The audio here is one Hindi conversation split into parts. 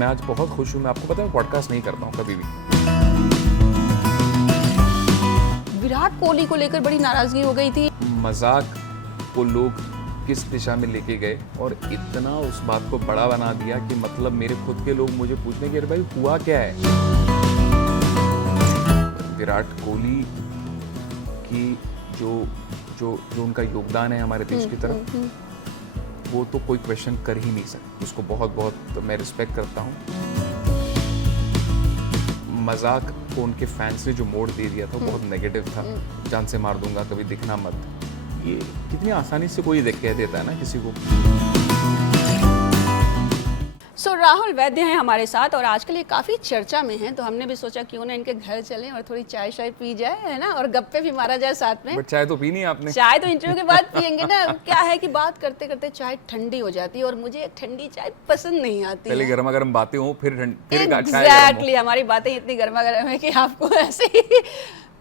मैं आज बहुत खुश हूँ। मैं आपको पता है, पॉडकास्ट नहीं करता हूँ कभी भी। विराट कोहली को लेकर बड़ी नाराजगी हो गई थी। मजाक को लोग किस दिशा में लेके गए और इतना उस बात को बड़ा बना दिया कि मतलब मेरे खुद के लोग मुझे पूछने कि अरे भाई हुआ क्या है। विराट कोहली की जो जो जो उनका योगदान है हमारे देश की तरफ, वो तो कोई क्वेश्चन कर ही नहीं सकता। उसको बहुत बहुत मैं रिस्पेक्ट करता हूँ। मजाक को उनके फैंस ने जो मोड़ दे दिया था वो बहुत नेगेटिव था। जान से मार दूंगा, कभी दिखना मत, ये कितनी आसानी से कोई कह देता है ना किसी को। सो राहुल वैद्य हैं हमारे साथ और आजकल ये काफ़ी चर्चा में हैं, तो हमने भी सोचा क्यों ना इनके घर चलें और थोड़ी चाय शाय पी जाए, है ना, और गप्पे भी मारा जाए साथ में। बट चाय तो पी नहीं आपने। चाय तो इंटरव्यू के बाद पियेंगे ना। क्या है कि बात करते करते चाय ठंडी हो जाती है और मुझे ठंडी चाय पसंद नहीं आती। पहले गर्मा गर्म बातें हो, फिर एग्जैक्टली हमारी बातें इतनी गर्मा गर्म है कि आपको ऐसे ही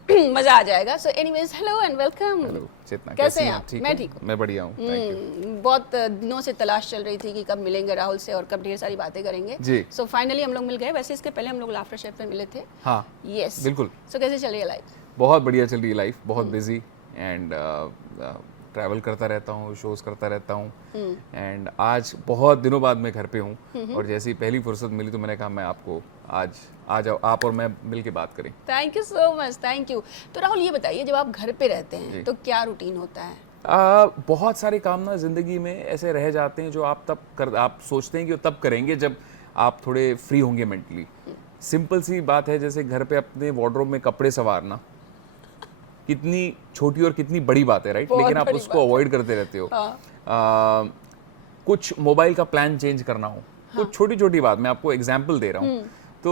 मजा आ जाएगा। So anyways, hello and welcome. Hello Chetna, कैसे हैं आप? मैं ठीक हूँ। मैं बढ़िया हूँ, थैंक यू। बहुत दिनों से तलाश चल रही थी कि कब मिलेंगे राहुल से और कब ढेर सारी बातें करेंगे जी। सो फाइनली हम लोग मिल गए। वैसे इसके पहले हम लोग लाफ्टर शेफ में मिले थे। हाँ यस बिल्कुल। सो कैसे चल रही है लाइफ? बहुत बढ़िया चल रही है लाइफ, बहुत बिजी एंड ट्रैवल करता रहता हूँ, शोज करता रहता हूँ एंड आज बहुत दिनों बाद मैं घर पे हूँ और जैसी पहली फुर्सत मिली तो मैंने कहा मैं आपको आज आ जाओ, आप और मैं मिल के बात करें। Thank you so much, thank you. तो राहुल ये बताइए, जब आप घर पे रहते हैं तो क्या रूटीन होता है? बहुत सारे काम ना जिंदगी में ऐसे रह जाते हैं जो आप सोचते हैं कि वो तब करेंगे जब आप थोड़े फ्री होंगे मेंटली। सिंपल सी बात है, जैसे घर पे अपने वार्डरोब में कपड़े संवारना, कितनी छोटी और कितनी बड़ी बात है, राइट? लेकिन आप उसको अवॉइड करते रहते हो। कुछ मोबाइल का प्लान चेंज करना हो, कुछ छोटी छोटी बात, मैं आपको एग्जांपल दे रहा हूँ। तो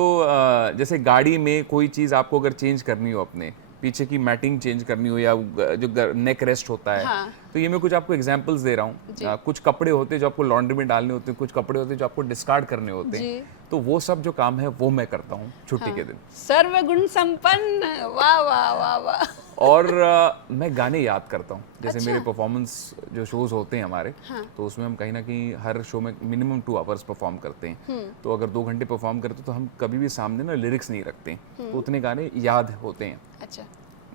जैसे गाड़ी में कोई चीज़ आपको अगर चेंज करनी हो, अपने पीछे की मैटिंग चेंज करनी हो या जो नेक रेस्ट होता है, तो ये मैं कुछ आपको एग्जांपल्स दे रहा हूँ। कुछ कपड़े होते हैं जो आपको लॉन्ड्री में डालने होते हैं, कुछ कपड़े होते हैं जो आपको डिस्कार्ड करने होते हैं, तो वो सब जो काम है वो मैं करता हूँ छुट्टी के दिन। सर्वगुण संपन्न, वाह वाह वाह वाह। और मैं गाने याद करता हूँ। जैसे मेरे परफॉर्मेंस जो शोज होते हैं हमारे, तो उसमें हम कहीं ना कहीं हर शो में मिनिमम 2 आवर्स परफॉर्म करते हैं। तो अगर 2 घंटे परफॉर्म करते तो हम कभी भी सामने ना लिरिक्स नहीं रखते हैं, तो उतने गाने याद होते हैं। अच्छा।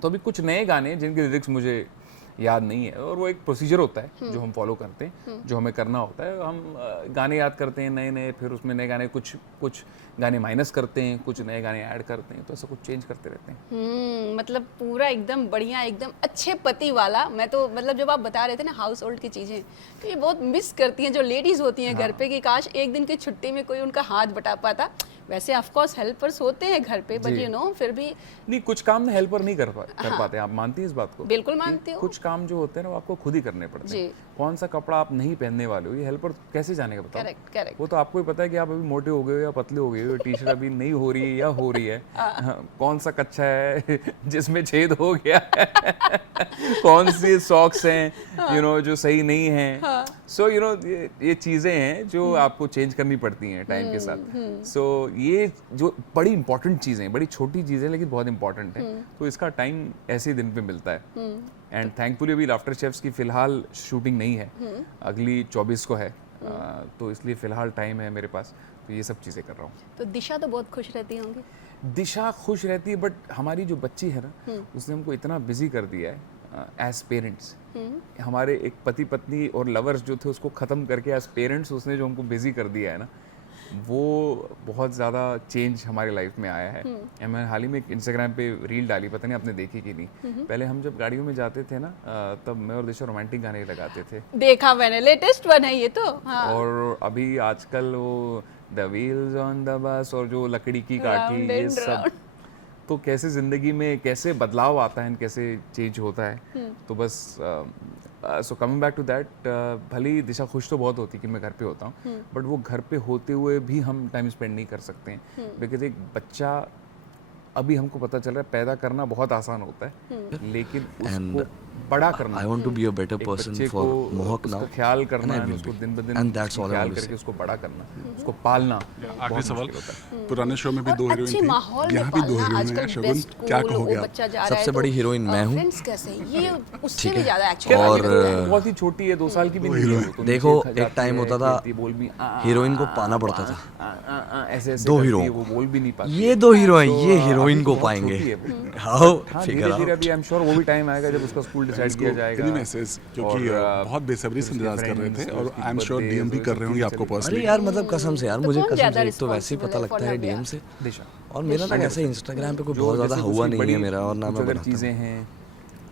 तो अभी कुछ नए गाने जिनके लिरिक्स मुझे याद नहीं है, और वो एक प्रोसीजर होता है जो हम फॉलो करते हैं, जो हमें करना होता है। हम गाने याद करते हैं नए नए, फिर उसमें नए गाने, कुछ गाने माइनस करते हैं, कुछ नए गाने ऐड करते हैं, तो ऐसा कुछ चेंज करते रहते हैं। मतलब पूरा एकदम बढ़िया, एकदम अच्छे पति वाला। मैं तो मतलब जब आप बता रहे थे ना हाउस होल्ड की चीज़ें, तो ये बहुत मिस करती हैं जो लेडीज़ होती हैं घर पे, कि काश एक दिन की छुट्टी में कोई उनका हाथ बटा पाता। वैसे ऑफ कोर्स हेल्पर्स होते हैं घर पे, बट यू नो फिर भी नहीं, कुछ काम ना हेल्पर नहीं कर पाते। आप मानती हैं इस बात को? बिल्कुल मानती हूँ। कुछ काम जो होते हैं ना वो आपको खुद ही करने पड़ते हैं। कौन सा कपड़ा आप नहीं पहनने वाले हो, ये हेल्पर कैसे जानेगा, बताओ? करेक्ट। वो तो आपको ही पता है कि आप अभी मोटे हो गए हो या पतले हो गए हो, टी शर्ट अभी नहीं हो रही है या हो रही है, कौन सा कच्चा है जिसमें छेद हो गया है, कौन सी सॉक्स हैं जो सही नहीं है। सो ये चीजें हैं जो आपको चेंज करनी पड़ती हैं टाइम के साथ। सो ये जो बड़ी इंपॉर्टेंट चीजें, बड़ी छोटी चीजें लेकिन बहुत इंपॉर्टेंट है, तो इसका टाइम ऐसे ही दिन पे मिलता है। एंड थैंकफुली अभी लाफ्टर शेफ्स की फिलहाल शूटिंग नहीं है, अगली 24 को है, तो इसलिए फिलहाल टाइम है मेरे पास, तो ये सब चीज़ें कर रहा हूँ। तो दिशा तो बहुत खुश रहती होंगी? दिशा खुश रहती है, बट हमारी जो बच्ची है ना, उसने हमको इतना बिजी कर दिया है एज पेरेंट्स। हमारे एक पति पत्नी और लवर्स जो थे उसको ख़त्म करके एज पेरेंट्स उसने जो हमको बिजी कर दिया है ना, वो बहुत ज़्यादा चेंज हमारी लाइफ में आया है। मैंने हाल ही में एक इंस्टाग्राम पे रील डाली, पता नहीं आपने देखी कि नहीं। पहले हम जब गाड़ियों में जाते थे ना, तब मैं और दिशा रोमांटिक गाने लगाते थे। देखा मैंने, लेटेस्ट वन है ये तो। और अभी आजकल वो the wheels on the bus और जो लकड़ी की काठी, ये सब, तो कैसे ज़िंदगी में कैसे बदलाव आता है, कैसे चेंज होता है। तो बस so coming back to that, भले ही दिशा खुश तो बहुत होती कि मैं घर पे होता हूँ, बट वो घर पे होते हुए भी हम टाइम स्पेंड नहीं कर सकते हैं, बिकॉज एक बच्चा अभी हमको पता चल रहा है पैदा करना बहुत आसान होता है, लेकिन उसको बड़ा करना, I want to be a better एक person बच्चे for को Mohawk now, उसका ख्याल करना and I है, will उसको be. दिन ब दिन And that's उसका all I ख्याल want to करके say. उसको बड़ा करना, उसको पालना आखिरी बहुत सवाल, मुश्किल होता है। पुराने शो में भी और दो अच्छे हीरोइन माहौल थी, में यहाँ भी दो पालना, हीरोइन आजकल हैं। शगुन, बेस्ट क्या स्कूल, कहोगे वो आप? बच्चा जा रहा है सबसे तो बड़ी हीरोइन मैं हूँ। फ्रेंड्स कैसे ये उससे ठीक भी है। ज्यादा क्या एक्चुअली और, बहुत ही छोटी है, 2 साल की भी नहीं है वो, तो देखो, नीचे एक जाती टाइम है, होता था, खेलती, बोल भी हीरोइन को पाना पड़ता था। ऐसे ऐसे दो करती हीरो है, वो बोल भी नहीं पाती ये है। दो हीरो हैं, तो, ये हीरोइन अभी को बहुत पाएंगे। छोटी है वो। हाउ हाँ, फिगर धीरे धीरे आउट। अभी आई एम श्योर वो भी टाइम आएगा जब उसका स्कूल डिसाइड किया जाएगा। एनी मैसेज, क्योंकि और, बहुत बेसब्री से फिर उसके इंतजार कर रहे friends, थे, फिर और उसकी I am sure birthdays, DM भी वो कर सब रहे होंगे चीज़ें आपको चलेगी। अरे पर्सनली। यार मतलब कसम से यार, तो मुझे कौन कसम ज्यादा से एक तो वैसे ही responsible पता है लगता for है नव्या? डीएम से, दिशा और मेरा ना ऐसे इंस्टाग्राम पे कोई बहुत ज़्यादा जैसे हुआ कुछ नहीं है बड़ी- मेरा, और ना कुछ मैं अगर बनाता चीजें हूँ। हैं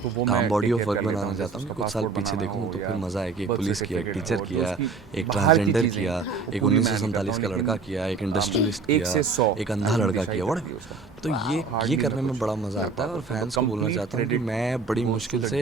तो वो काम मैं body take of care work कर लेता बनाना हूँ, चाहता हूँ जैसे कि कुछ उसका साल passport पीछे बनाना देखूँ हो तो या फिर मज़ा है कि एक birth पुलिस किया, एक certificate टीचर हो, जो किया, उसकी एक बाहर की ट्रांसजेंडर चीज़ें किया, हैं, वो एक पूरी मैं नहीं 1947 करता का हूँ, लड़का लेकिन, किया, एक इंडस्ट्रियलिस्ट एक से किया, 100 एक अंधा लड़का किया, और और तो ये करने में बड़ा मज़ा आता है। और फैंस को बोलना चाहता हूँ कि मैं बड़ी मुश्किल से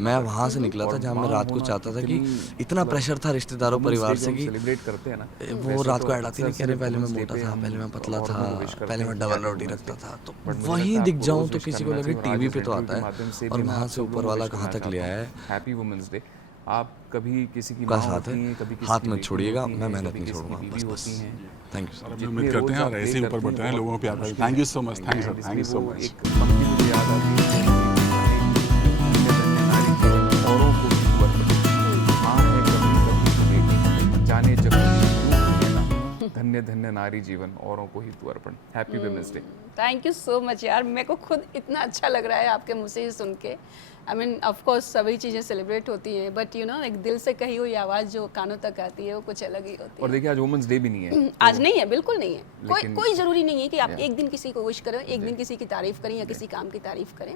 मैं वहाँ से निकला था जहाँ मैं रात को चाहता था कि इतना प्रेशर था रिश्तेदारों परिवार से कि सेलिब्रेट करते हैं ना, वो रात को ऐड आती नहीं, कह रहे पहले मैं मोटा था, पहले मैं पतला था, पहले मैं डबल रोटी रखता था, तो वहीं दिख जाऊं तो किसी को लगे टीवी पे तो आता है, और वहाँ से ऊपर वाला कहाँ तक ले आया है। Happy women's day. आप कभी किसी की का माँ साथ होती है, हैं, कभी किसी हाथ की मत बेटी छोड़िएगा, होती मैं हैं, मेहनत कभी नहीं किसी की छोड़ूंगा, बीवी बस होती हैं। Thank you sir. हम उम्मीद करते हैं और ऐसे ही ऊपर बढ़ते हैं, लोगों को प्यार करें। Thank you so much, thank you sir, thank you so much. एक पंक्ति मुझे याद आती है, नारी जीवन औरों को भी दुआ करे। माँ है कभी कभी तो बेटी, जाने जब लेना, धन्य धन्य नारी जीवन औरों को ही तू अर्पण। Happy women's day. Thank you so much यार, मेरे को खुद इतना अच्छा लग रहा है आपके मुंह से ये सुन के। आई मीन ऑफ कोर्स सभी चीज़ें सेलिब्रेट होती हैं, बट यू नो एक दिल से कही हुई आवाज़ जो कानों तक आती है वो कुछ अलग ही होती और है। देखिए आज वुमेन्स डे भी नहीं है, आज नहीं है, बिल्कुल नहीं है। कोई ज़रूरी नहीं है कि आप Yeah. एक दिन किसी को विश करें, एक दिन किसी की तारीफ करें या किसी काम की तारीफ करें।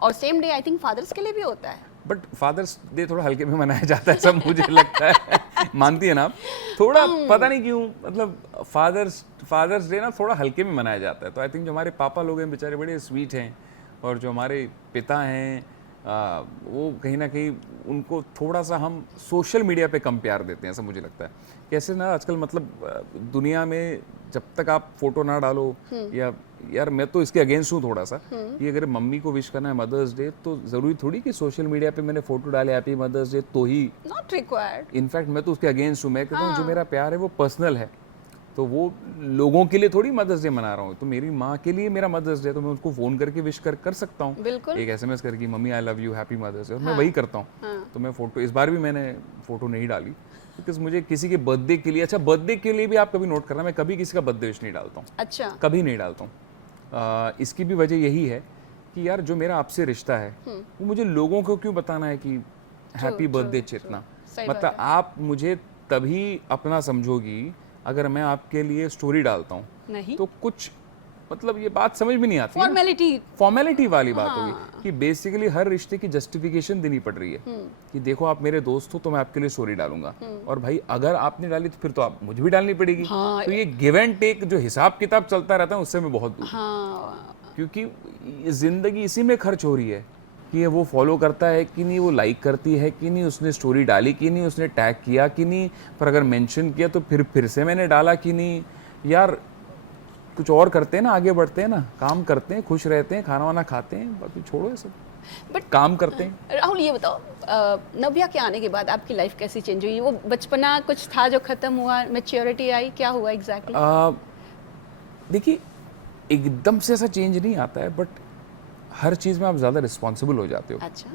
और same day I think fathers के लिए भी होता है। बट फादर्स डे थोड़ा हल्के में मनाया जाता है, सब मुझे लगता है। मानती है ना आप? थोड़ा पता नहीं क्यों, मतलब फादर्स डे ना थोड़ा हल्के में मनाया जाता है। तो आई थिंक जो हमारे पापा लोग हैं बेचारे बड़े स्वीट हैं, और जो हमारे पिता हैं वो कहीं ना कहीं उनको थोड़ा सा हम सोशल मीडिया पे कम प्यार देते हैं, ऐसा मुझे लगता है। कैसे ना आजकल मतलब दुनिया में जब तक आप फोटो ना डालो, या यार मैं तो इसके अगेंस्ट हूँ थोड़ा सा, कि अगर मम्मी को विश करना है मदर्स डे तो ज़रूरी थोड़ी कि सोशल मीडिया पे मैंने फोटो डाले हैप्पी मदर्स डे तो ही। Not required. इनफैक्ट मैं तो उसके अगेंस्ट हूँ। मैं कहता हूँ जो मेरा प्यार है वो पर्सनल है, तो वो लोगों के लिए थोड़ी मदर्स डे मना रहा हूँ। तो मेरी माँ के लिए मेरा मदर्स डे, तो मैं उसको फ़ोन करके विश कर सकता हूँ, बिल्कुल। एक SMS करके mummy I love you happy mother's day, और मैं वही करता हूँ। तो मैं फोटो इस बार भी मैंने फोटो नहीं डाली, बिकॉज मुझे किसी के बर्थडे के लिए, अच्छा बर्थडे के लिए भी आप कभी नोट करना, मैं कभी किसी का बर्थडे विश नहीं डालता हूँ, अच्छा। कभी नहीं डालता हूँ। इसकी भी वजह यही है कि यार जो मेरा आपसे रिश्ता है वो मुझे लोगों को क्यों बताना है कि हैप्पी बर्थडे चेतना। सही मतलब आप मुझे तभी अपना समझोगी अगर मैं आपके लिए स्टोरी डालता हूँ, नहीं तो कुछ मतलब ये बात समझ में नहीं आती। फॉर्मेलिटी वाली बात होगी कि बेसिकली हर रिश्ते की जस्टिफिकेशन देनी पड़ रही है कि देखो आप मेरे दोस्त हो तो मैं आपके लिए स्टोरी डालूंगा, और भाई अगर आपने डाली तो फिर तो आप मुझे भी डालनी पड़ेगी। तो ये गिव एंड टेक जो हिसाब किताब चलता रहता है उससे मैं बहुत दूर, क्योंकि ये जिंदगी इसी में खर्च हो रही है कि ये वो फॉलो करता है कि नहीं, वो लाइक करती है कि नहीं, उसने स्टोरी डाली कि नहीं, उसने टैग किया कि नहीं, पर अगर मेंशन किया तो फिर से मैंने डाला कि नहीं। यार कुछ और करते हैं ना, आगे बढ़ते हैं ना, काम करते हैं, खुश रहते हैं, खाना वाना खाते हैं, बाकी छोड़ो ये सब, बट काम करते हैं। राहुल ये बताओ, नव्या के आने के बाद आपकी लाइफ कैसी चेंज हुई? वो बचपना कुछ था जो खत्म हुआ, मैच्योरिटी आई, क्या हुआ एग्जैक्टली? देखिए एकदम से ऐसा चेंज नहीं आता है, बट हर चीज़ में आप ज़्यादा रिस्पॉन्सिबल हो जाते हो। अच्छा।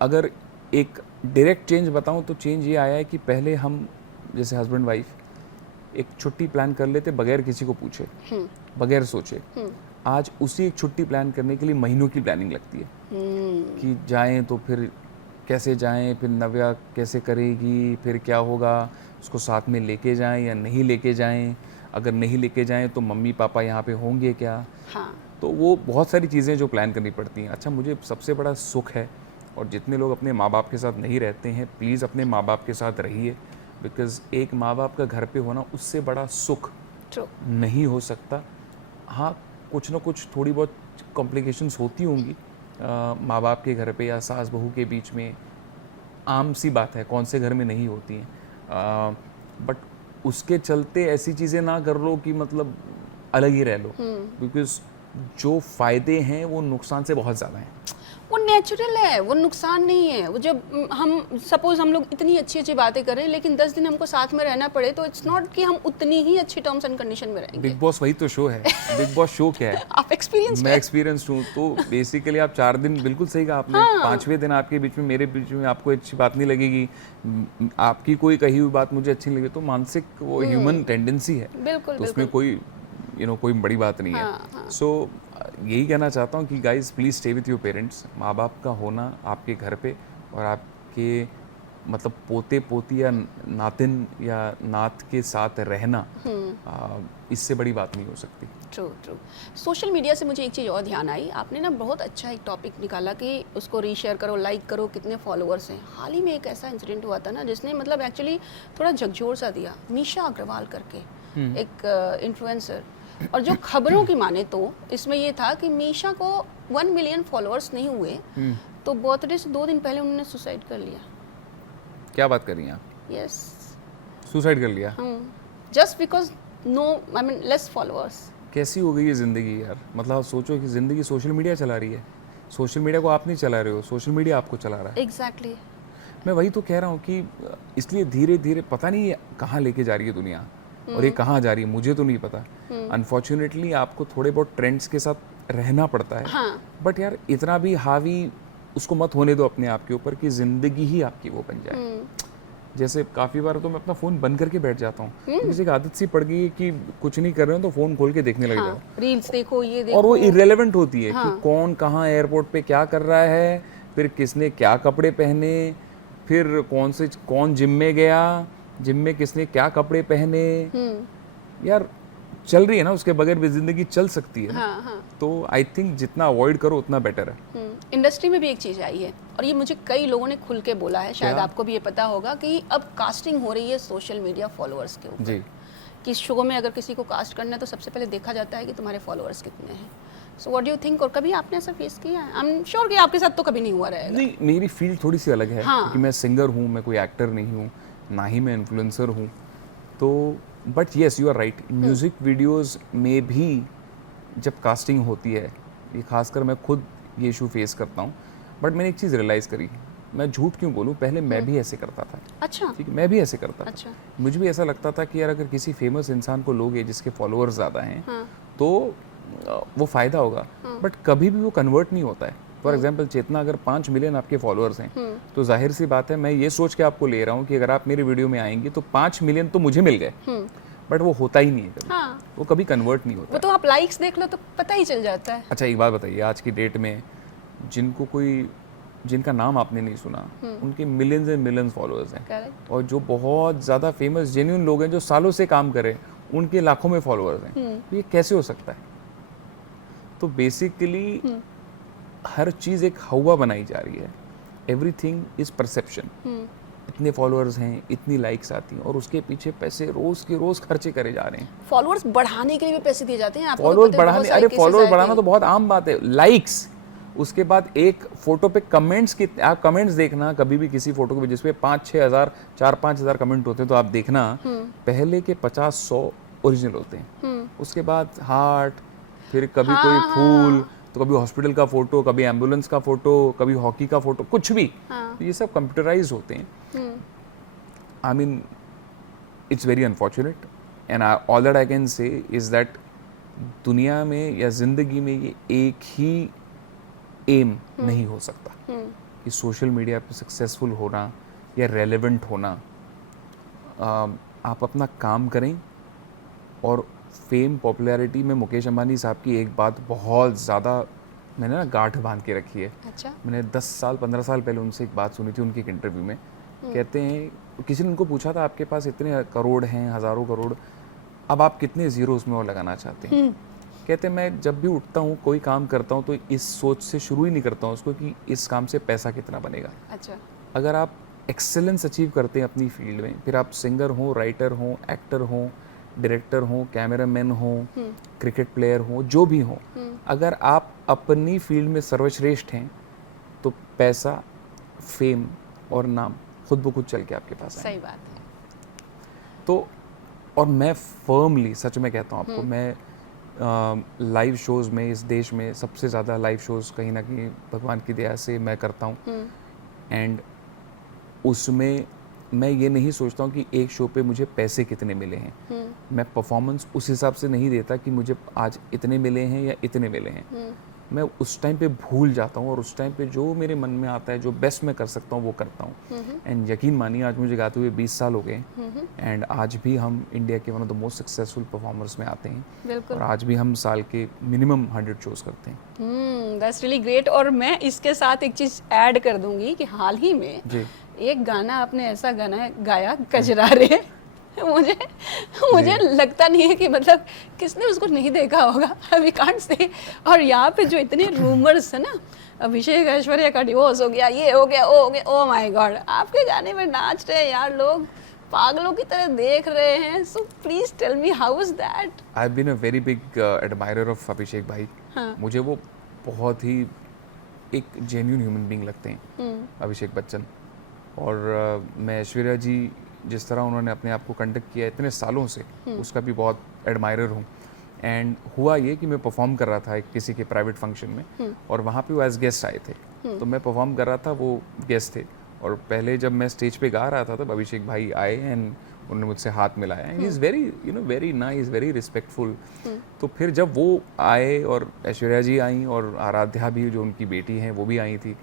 अगर एक डायरेक्ट चेंज बताऊं तो चेंज ये आया है कि पहले हम जैसे हस्बैंड वाइफ एक छुट्टी प्लान कर लेते बगैर किसी को पूछे, बगैर सोचे। आज उसी एक छुट्टी प्लान करने के लिए महीनों की प्लानिंग लगती है कि जाएं तो फिर कैसे जाएं, फिर नव्या कैसे करेगी, फिर क्या होगा, उसको साथ में लेके जाएं या नहीं लेके जाएं, अगर नहीं लेके जाएं तो मम्मी पापा यहाँ पे होंगे क्या। हाँ। तो वो बहुत सारी चीज़ें जो प्लान करनी पड़ती हैं। अच्छा मुझे सबसे बड़ा सुख है, और जितने लोग अपने माँ बाप के साथ नहीं रहते हैं प्लीज़ अपने माँ बाप के साथ रहिए, बिकॉज़ एक माँ बाप का घर पे होना उससे बड़ा सुख नहीं हो सकता। हाँ कुछ ना कुछ थोड़ी बहुत कॉम्प्लिकेशंस होती होंगी माँ बाप के घर पे या सास बहू के बीच में, आम सी बात है, कौन से घर में नहीं होती हैं, बट उसके चलते ऐसी चीज़ें ना कर लो कि मतलब अलग ही रह लो, बिकॉज जो फ़ायदे हैं वो नुकसान से बहुत ज़्यादा हैं। वो नेचुरल है, वो नुकसान नहीं है। वो जब हम सपोज हम लोग इतनी अच्छी अच्छी बातें कर रहे हैं लेकिन 10 दिन हमको साथ में रहना पड़े तो इट्स नॉट कि हम उतनी ही अच्छी टर्म्स एंड कंडीशन में रहेंगे। बिग बॉस वही तो शो है। बिग बॉस शो क्या है? आप एक्सपीरियंस मैं एक्सपीरियंस हूँ, तो बेसिकली आप 4 दिन, बिल्कुल सही कहा आपने, 5वें दिन आपके बीच में मेरे बीच में आपको अच्छी बात नहीं लगेगी, आपकी कोई कही हुई बात मुझे अच्छी नहीं लगी, तो मानसिक वो ह्यूमन टेंडेंसी है, बिल्कुल तो उसमें कोई कोई बड़ी बात नहीं है। सो यही कहना चाहता हूँ कि guys please stay with your parents. माँ बाप का होना आपके घर पे और आपके मतलब पोते पोती या नातिन या नात के साथ रहना, इससे बड़ी बात नहीं हो सकती। True true. सोशल मीडिया से मुझे एक चीज़ और ध्यान आई, आपने ना बहुत अच्छा एक टॉपिक निकाला कि उसको रीशेयर करो, लाइक करो, कितने फॉलोअर्स हैं। हाल ही में एक ऐसा इंसिडेंट हुआ था ना जिसने मतलब एक्चुअली थोड़ा झकझोर सा दिया। मीशा अग्रवाल करके एक इन्फ्लुएंसर, और जो खबरों की माने तो इसमें ये था कि मीशा को 1 मिलियन फॉलोअर्स नहीं हुए तो बर्थडे से 2 दिन पहले उन्होंने सुसाइड कर लिया। क्या बात कर रही हैं आप? यस, सुसाइड कर लिया? Just because no, I mean less followers. कैसी हो गई है ज़िंदगी यार। मतलब आप सोचो कि ज़िंदगी सोशल मीडिया चला रही है, सोशल मीडिया को आप नहीं चला रहे हो, सोशल मीडिया आपको चला रहा है। एग्जैक्टली। मैं वही तो कह रहा हूँ कि इसलिए धीरे धीरे पता नहीं कहाँ लेके जा रही है दुनिया, और ये कहाँ जा रही है मुझे तो नहीं पता। अनफॉर्चुनेटली आपको थोड़े बहुत ट्रेंड्स के साथ रहना पड़ता है, बट यार इतना भी हावी उसको मत होने दो अपने आप के ऊपर कि ज़िंदगी ही आपकी वो बन जाए। जैसे काफ़ी बार तो मैं अपना फ़ोन बंद करके बैठ जाता हूँ, किसी की आदत सी पड़ गई है कि कुछ नहीं कर रहे हो तो फ़ोन खोल के देखने लग जाओ। रील्स देखो, ये देखो, और वो इररेलेवेंट होती है कि कौन कहाँ एयरपोर्ट पे क्या कर रहा है, फिर किसने क्या कपड़े पहने, फिर कौन जिम में गया, जिम में किसने क्या कपड़े पहने। यार चल रही है ना, उसके बगैर भी जिंदगी चल सकती है। तो आई थिंक जितना अवॉइड करो उतना बेटर है। इंडस्ट्री में भी एक चीज़ आई है और ये मुझे कई लोगों ने खुल के बोला है, शायद आपको भी ये पता होगा कि अब कास्टिंग हो रही है सोशल मीडिया फॉलोअर्स के ऊपर। जी। कि शो में अगर किसी को कास्ट करना है तो सबसे पहले देखा जाता है कि तुम्हारे फॉलोअर्स कितने हैं। So what do you think? और कभी आपने ऐसा फेस किया है? आई एम श्योर कि आपके साथ तो कभी नहीं हुआ रहेगा। नहीं, मेरी फील्ड थोड़ी सी अलग है, क्योंकि मैं सिंगर हूँ, मैं कोई एक्टर नहीं हूँ, ना ही मैं इन्फ्लुएंसर हूँ। तो but yes, you are right, music videos में भी जब कास्टिंग होती है, ये खासकर मैं खुद ये इशू फेस करता हूँ। बट मैंने एक चीज़ रियलाइज़ करी, मैं झूठ क्यों बोलूँ, पहले मैं भी ऐसे करता था। अच्छा। ठीक है, मैं भी ऐसे करता था। अच्छा। मुझे भी ऐसा लगता था कि यार अगर किसी फेमस इंसान को लोगे जिसके फॉलोअर्स ज़्यादा हैं, तो वो फ़ायदा होगा। बट कभी भी वो कन्वर्ट नहीं होता है। फॉर एग्जाम्पल चेतना, अगर 5 मिलियन आपके फॉलोअर्स हैं, तो जाहिर सी बात है मैं ये सोच के आपको ले रहा हूँ कि अगर आप मेरी वीडियो में आएंगे तो 5 मिलियन तो मुझे मिल गए, बट वो होता ही नहीं है कभी। वो कभी कन्वर्ट नहीं होता। वो तो आप लाइक्स देख लो तो पता ही चल जाता है। अच्छा, एक बात बताइए, आज की डेट में जिनका नाम आपने नहीं सुना, उनके मिलियंस एंड मिलियंस फॉलोअर्स हैं। Correct. और जो बहुत ज़्यादा फेमस जेन्युइन लोग हैं जो सालों से काम करें, उनके लाखों में फॉलोअर्स हैं। तो ये कैसे हो सकता है? तो बेसिकली हर चीज़ एक हवा बनाई जा रही है। Everything is perception. इतने फॉलोअर्स हैं, इतनी लाइक्स आती हैं, और उसके पीछे पैसे रोज के रोज खर्चे करे जा रहे हैं। फॉलोअर्स बढ़ाने के लिए भी पैसे दिए जाते हैं। आपको फॉलोअर्स बढ़ाने, अरे फॉलोअर्स बढ़ाना तो बहुत आम बात है। लाइक्स, उसके बाद एक फोटो पे कमेंट्स की, आप कमेंट्स देखना कभी भी किसी फोटो के जिसपे 5-6 हज़ार 4-5 हज़ार कमेंट होते हैं, तो आप देखना पहले के 50-100 ओरिजिनल होते हैं। उसके बाद हार्ट, फिर कभी कोई फूल, तो कभी हॉस्पिटल का फोटो, कभी एम्बुलेंस का फोटो, कभी हॉकी का फोटो, कुछ भी। तो ये सब कंप्यूटराइज होते हैं। I mean it's very unfortunate, and all that I can say is that दुनिया में या जिंदगी में ये एक ही एम नहीं हो सकता कि सोशल मीडिया पे सक्सेसफुल होना या रेलेवेंट होना। आप अपना काम करें, और फेम पॉपुलैरिटी में मुकेश अंबानी साहब की एक बात बहुत ज़्यादा मैंने ना गांठ बांध के रखी है। अच्छा। मैंने 10 साल 15 साल पहले उनसे एक बात सुनी थी उनके एक इंटरव्यू में। कहते हैं, किसी ने उनको पूछा था आपके पास इतने करोड़ हैं, हज़ारों करोड़, अब आप कितने ज़ीरोज़ में वो लगाना चाहते हैं? कहते हैं मैं जब भी उठता हूँ, कोई काम करता हूँ, तो इस सोच से शुरू ही नहीं करता हूँ उसको कि इस काम से पैसा कितना बनेगा। अच्छा। अगर आप एक्सेलेंस अचीव करते हैं अपनी फील्ड में, फिर आप सिंगर हो, राइटर हो, एक्टर हो, डायरेक्टर हो, कैमरामैन हो, क्रिकेट प्लेयर हो, जो भी हो, अगर आप अपनी फील्ड में सर्वश्रेष्ठ हैं, तो पैसा, फेम और नाम खुद ब खुद चल के आपके पास आएंगे। सही बात है। तो और मैं फर्मली, सच में कहता हूँ आपको, मैं लाइव शोज़ में इस देश में सबसे ज़्यादा लाइव शोज़ कहीं ना कहीं भगवान की दया से मैं करता हूँ। एंड उसमें मैं ये नहीं सोचता हूँ कि एक शो पे मुझे पैसे कितने मिले हैं। मैं परफॉर्मेंस उस हिसाब से नहीं देता कि मुझे आज इतने मिले हैं या इतने मिले हैं। मैं उस टाइम पे भूल जाता हूँ और उस टाइम पे जो मेरे मन में आता है, जो बेस्ट मैं कर सकता हूँ वो करता हूँ। एंड यकीन मानिए आज मुझे गाते हुए 20 साल हो गए एंड आज भी हम इंडिया के one of the most successful performers में आते हैं और आज भी हम साल के मिनिमम 100 शोज करते हैं। That's really great. और मैं इसके साथ एक चीज़ ऐड कर दूंगी कि हाल ही में जी एक गाना आपने ऐसा गाना गाया कजरारे मुझे लगता नहीं है कि मतलब किसने उसको नहीं देखा होगा। We can't say. और यहाँ पे जो इतने रूमर्स है ना, अभिषेक ऐश्वर्या का डिवोर्स हो गया, ये हो गया, वो हो गया, ओ माय गॉड, आपके गाने में नाच रहे हैं यार, लोग पागलों की तरह देख रहे हैं। So please tell me how is that? I have been a very big admirer of Abhishek भाई। मुझे वो बहुत ही एक जेन्युइन ह्यूमन बीइंग लगते हैं अभिषेक बच्चन। और मैं ऐश्वर्या जी जिस तरह उन्होंने अपने आप को कंडक्ट किया इतने सालों से, उसका भी बहुत एडमायरर हूँ। एंड हुआ ये कि मैं परफॉर्म कर रहा था एक किसी के प्राइवेट फंक्शन में और वहाँ पे वो एज गेस्ट आए थे। तो मैं परफॉर्म कर रहा था, वो गेस्ट थे। और पहले जब मैं स्टेज पे गा रहा था तब अभिषेक भाई आए एंड उन्होंने मुझसे हाथ मिलाया। He is very very nice, very respectful. तो फिर जब वो आए और ऐश्वर्या जी आई और आराध्या भी जो उनकी बेटी हैं वो भी आई थी,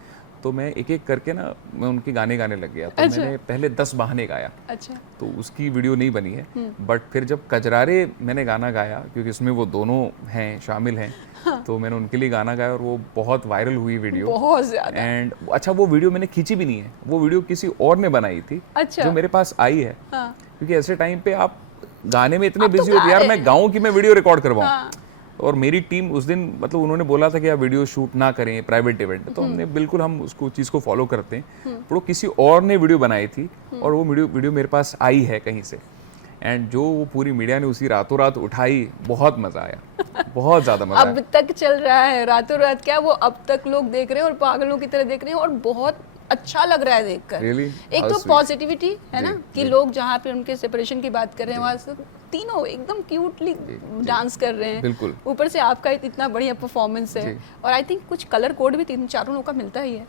तो मैं एक एक करके ना मैं उनके गाने गाने लग गया। तो अच्छा। मैंने पहले 10 बहाने गाया। अच्छा। तो उसकी वीडियो नहीं बनी है। बट फिर जब कजरारे मैंने गाना गाया, क्योंकि उसमें वो दोनों हैं शामिल हैं, तो मैंने उनके लिए गाना गाया और वो बहुत वायरल हुई वीडियो, बहुत ज्यादा। एंड अच्छा वो वीडियो मैंने खींची भी नहीं है, वो वीडियो किसी और ने बनाई थी। अच्छा। जो मेरे पास आई है। हाँ। क्योंकि ऐसे टाइम पे आप गाने में इतने आप तो बिजी होते गा यार, रहे मैं हैं। गाऊं कि मैं वीडियो रिकॉर्ड करवाऊं। हाँ। और मेरी टीम उस दिन मतलब उन्होंने बोला था कि आप वीडियो शूट ना करें, प्राइवेट इवेंट। तो हमने बिल्कुल, हम उसको चीज़ को फॉलो करते हैं। पर वो किसी और ने वीडियो बनाई थी और वो वीडियो मेरे पास आई है कहीं से। एंड जो वो पूरी मीडिया ने उसी रातों रात उठाई, बहुत मज़ा आया, बहुत ज़्यादा मज़ा आया। अब तक चल रहा है रातों रात, क्या वो अब तक लोग देख रहे हैं और पागलों की तरह देख रहे हैं और बहुत अच्छा लग रहा है देखकर। Really? एक How तो sweet. पॉजिटिविटी है ना जी, कि जी। लोग जहाँ पे उनके सेपरेशन की बात कर रहे हैं वहाँ से तीनों एकदम क्यूटली डांस कर रहे हैं। बिल्कुल। ऊपर से आपका इतना बढ़िया परफॉर्मेंस है। जी। और आई थिंक कुछ कलर कोड भी तीन चारों लोगों का मिलता ही है।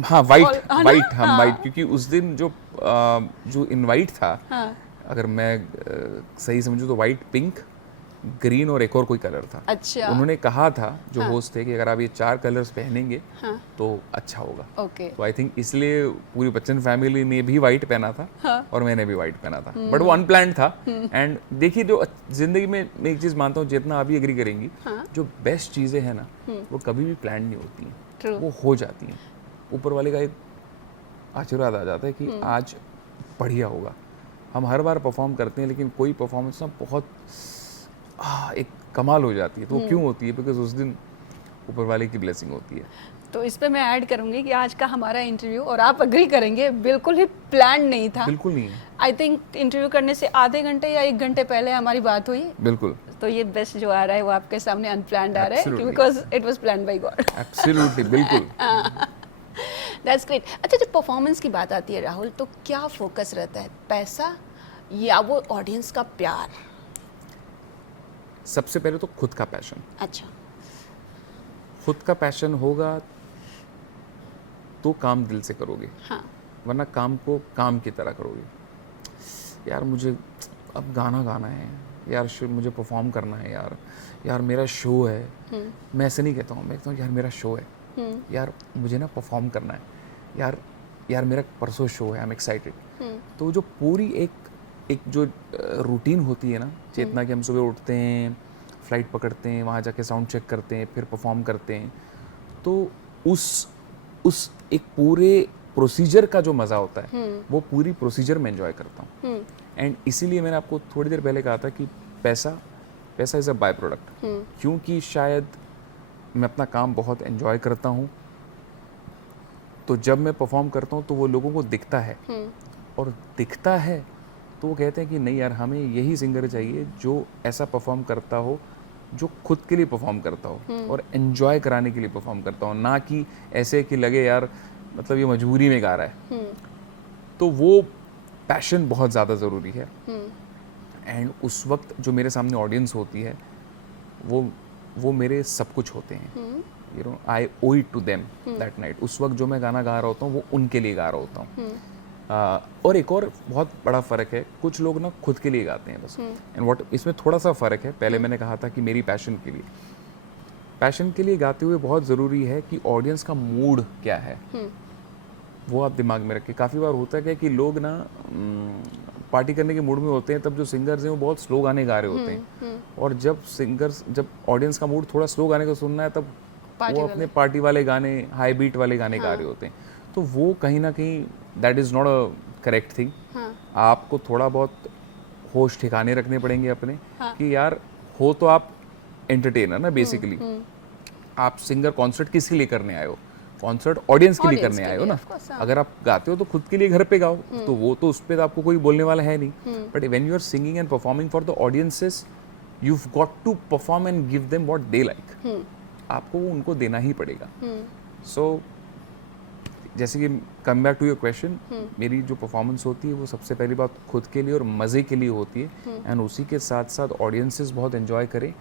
हाँ, वाइट है ना? वाइट, हम हाँ। वाइट, क्योंकि उस दिन जो इनवाइट था, हाँ। अगर मैं सही समझूं तो वाइट, पिंक, ग्रीन और एक और कोई कलर था। अच्छा। उन्होंने कहा था जो हाँ। होस्ट थे कि अगर आप ये 4 कलर्स पहनेंगे हाँ। तो अच्छा होगा। ओके। तो आई थिंक इसलिए पूरी बच्चन फैमिली ने भी वाइट पहना था। हाँ। और मैंने भी वाइट पहना था। बट वो अनप्लान्ड था। एंड देखिए, जो जिंदगी में मैं एक चीज़ मानता हूँ, जितना आप भी एग्री करेंगी, हाँ। जो बेस्ट चीज़ें हैं ना वो कभी भी प्लान नहीं होती हैं। True. वो हो जाती हैं। ऊपर वाले का एक आशीर्वाद आ जाता है कि आज बढ़िया होगा। हम हर बार परफॉर्म करते हैं लेकिन कोई परफॉर्मेंस ना बहुत एक कमाल हो जाती है। तो वो क्यों होती है? बिकॉज उस दिन ऊपर वाले की ब्लेसिंग होती है। तो इस पे मैं ऐड करूंगी कि आज का हमारा इंटरव्यू, और आप अग्री करेंगे, बिल्कुल ही प्लान नहीं था। बिल्कुल नहीं है। आई थिंक इंटरव्यू करने से आधे घंटे या 1 घंटे पहले हमारी बात हुई। बिल्कुल। तो ये बेस्ट जो आ रहा है वो आपके सामने अनप्लान्ड आ रहा है, Absolutely. Because it was planned by God. Absolutely, बिल्कुल। That's great. अच्छा, जब परफॉर्मेंस की बात आती है राहुल, तो क्या फोकस रहता है, पैसा या वो ऑडियंस का प्यार? सबसे पहले तो खुद का पैशन। अच्छा। खुद का पैशन होगा तो काम दिल से करोगे। हाँ। वरना काम को काम की तरह करोगे। यार मुझे अब गाना गाना है यार, मुझे परफॉर्म करना है यार मेरा शो है। मैं ऐसे नहीं कहता हूँ, मैं कहता हूँ यार मेरा शो है, यार मुझे ना परफॉर्म करना है, यार मेरा परसों शो है, आई एम एक्साइटेड। तो जो पूरी एक जो रूटीन होती है ना, चेतना कि हम सुबह उठते हैं, फ्लाइट पकड़ते हैं, वहाँ जाके साउंड चेक करते हैं, फिर परफॉर्म करते हैं, तो उस एक पूरे प्रोसीजर का जो मज़ा होता है वो पूरी प्रोसीजर में एंजॉय करता हूँ। एंड इसीलिए मैंने आपको थोड़ी देर पहले कहा था कि पैसा इज़ अ बाय प्रोडक्ट। क्योंकि शायद मैं अपना काम बहुत एंजॉय करता हूँ, तो जब मैं परफॉर्म करता हूँ तो वो लोगों को दिखता है, और दिखता है तो वो कहते हैं कि नहीं यार, हमें यही सिंगर चाहिए जो ऐसा परफॉर्म करता हो, जो खुद के लिए परफॉर्म करता हो और एंजॉय कराने के लिए परफॉर्म करता हो, ना कि ऐसे कि लगे यार मतलब ये मजबूरी में गा रहा है। तो वो पैशन बहुत ज़्यादा ज़रूरी है। एंड उस वक्त जो मेरे सामने ऑडियंस होती है वो मेरे सब कुछ होते हैं, you know, I owe it to them that night. उस वक्त जो मैं गाना गा रहा होता हूँ वो उनके लिए गा रहा होता हूँ। और एक और बहुत बड़ा फ़र्क है, कुछ लोग ना खुद के लिए गाते हैं बस, एंड व्हाट इसमें थोड़ा सा फ़र्क है। पहले मैंने कहा था कि मेरी पैशन के लिए गाते हुए बहुत ज़रूरी है कि ऑडियंस का मूड क्या है, वो आप दिमाग में रखें। काफ़ी बार होता है कि लोग ना पार्टी करने के मूड में होते हैं, तब जो सिंगर्स हैं वो बहुत स्लो गाने गा रहे होते हैं, और जब ऑडियंस का मूड थोड़ा स्लो गाने का सुनना है, तब वो अपने पार्टी वाले गाने, हाई बीट वाले गाने गा रहे होते हैं। तो वो कहीं ना कहीं that is not a correct thing. आपको थोड़ा बहुत होश ठिकाने रखने पड़ेंगे अपने, कि यार हो तो आप एंटरटेनर ना बेसिकली। आप सिंगर कॉन्सर्ट किसके लिए करने आए हो? कॉन्सर्ट ऑडियंस के लिए करने आए हो ना। अगर आप गाते हो तो खुद के लिए घर पे गाओ, तो वो तो उस पर आपको कोई बोलने वाला है नहीं। But when you are singing and performing for the audiences, you have got to perform and give them what they like. आपको वो उनको देना ही पड़ेगा। सो जैसे कि come back to your question, मेरी जो परफॉर्मेंस होती है वो सबसे पहली बात खुद के लिए और मज़े के लिए होती है, एंड उसी के साथ साथ ऑडियंसेस बहुत एंजॉय करें।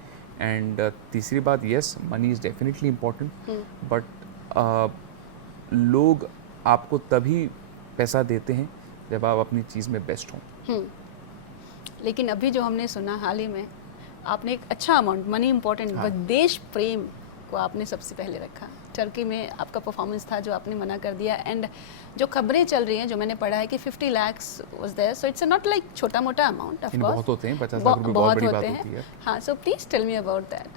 एंड तीसरी बात, yes money is definitely important, but लोग आपको तभी पैसा देते हैं जब आप अपनी चीज़ में बेस्ट हों। लेकिन अभी जो हमने सुना हाल ही में, आपने एक अच्छा अमाउंट, मनी इम्पोर्टेंट, बट देश प्रेम को आपने सबसे पहले रखा। टर्की में आपका परफॉर्मेंस था जो आपने मना कर दिया, एंड जो खबरें चल रही हैं, जो मैंने पढ़ा है कि 50 lakhs was there, so it's not like छोटा मोटा अमाउंट, ऑफ कोर्स बहुत होते हैं, 50 लाख रुपए बहुत बड़ी बात होती है। हाँ, so please tell me about that.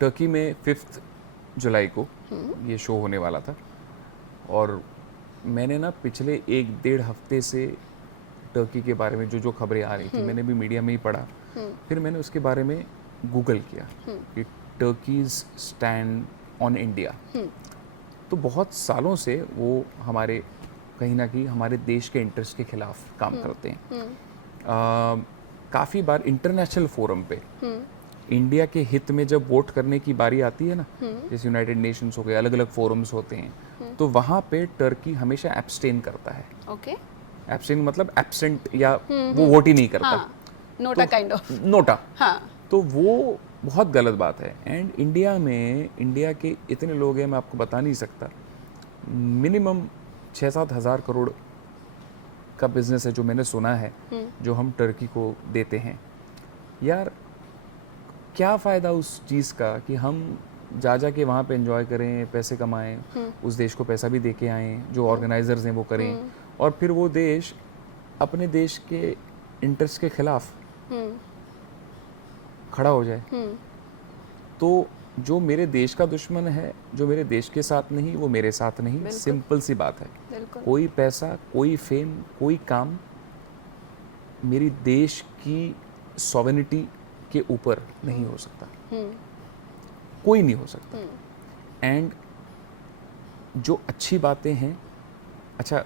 Turkey में 5 जुलाई को ये शो होने वाला था, और मैंने ना पिछले 1-1.5 हफ्ते से टर्की के बारे में जो खबरें आ रही थी, मैंने भी मीडिया में ही पढ़ा, फिर मैंने उसके बारे में गूगल किया कि टर्कीज स्टैंड ऑन इंडिया। तो बहुत सालों से वो हमारे कहीं ना कहीं हमारे देश के इंटरेस्ट के खिलाफ काम करते हैं। काफ़ी बार इंटरनेशनल फोरम पे इंडिया के हित में जब वोट करने की बारी आती है ना, जैसे यूनाइटेड नेशंस हो गए, अलग अलग फोरम्स होते हैं, तो वहाँ पे टर्की हमेशा एब्सटेन करता है। ओके, एब्सटेन मतलब एब्सेंट, या वो वोट ही नहीं करता। हाँ, नोटा काइंड ऑफ नोटा। हाँ, तो वो बहुत गलत बात है। एंड इंडिया के इतने लोग हैं, मैं आपको बता नहीं सकता, मिनिमम 6-7 हज़ार करोड़ का बिजनेस है जो मैंने सुना है, जो हम टर्की को देते हैं। यार क्या फ़ायदा उस चीज़ का कि हम जा के वहाँ पे एंजॉय करें, पैसे कमाएं, उस देश को पैसा भी दे के आएँ, जो ऑर्गेनाइजर्स हैं वो करें, और फिर वो देश अपने देश के इंटरेस्ट के खिलाफ खड़ा हो जाए। तो जो मेरे देश का दुश्मन है, जो मेरे देश के साथ नहीं, वो मेरे साथ नहीं। सिंपल सी बात है। कोई पैसा, कोई फेम, कोई काम मेरी देश की सॉवरेनिटी के ऊपर नहीं हो सकता, कोई नहीं हो सकता। एंड जो अच्छी बातें हैं, अच्छा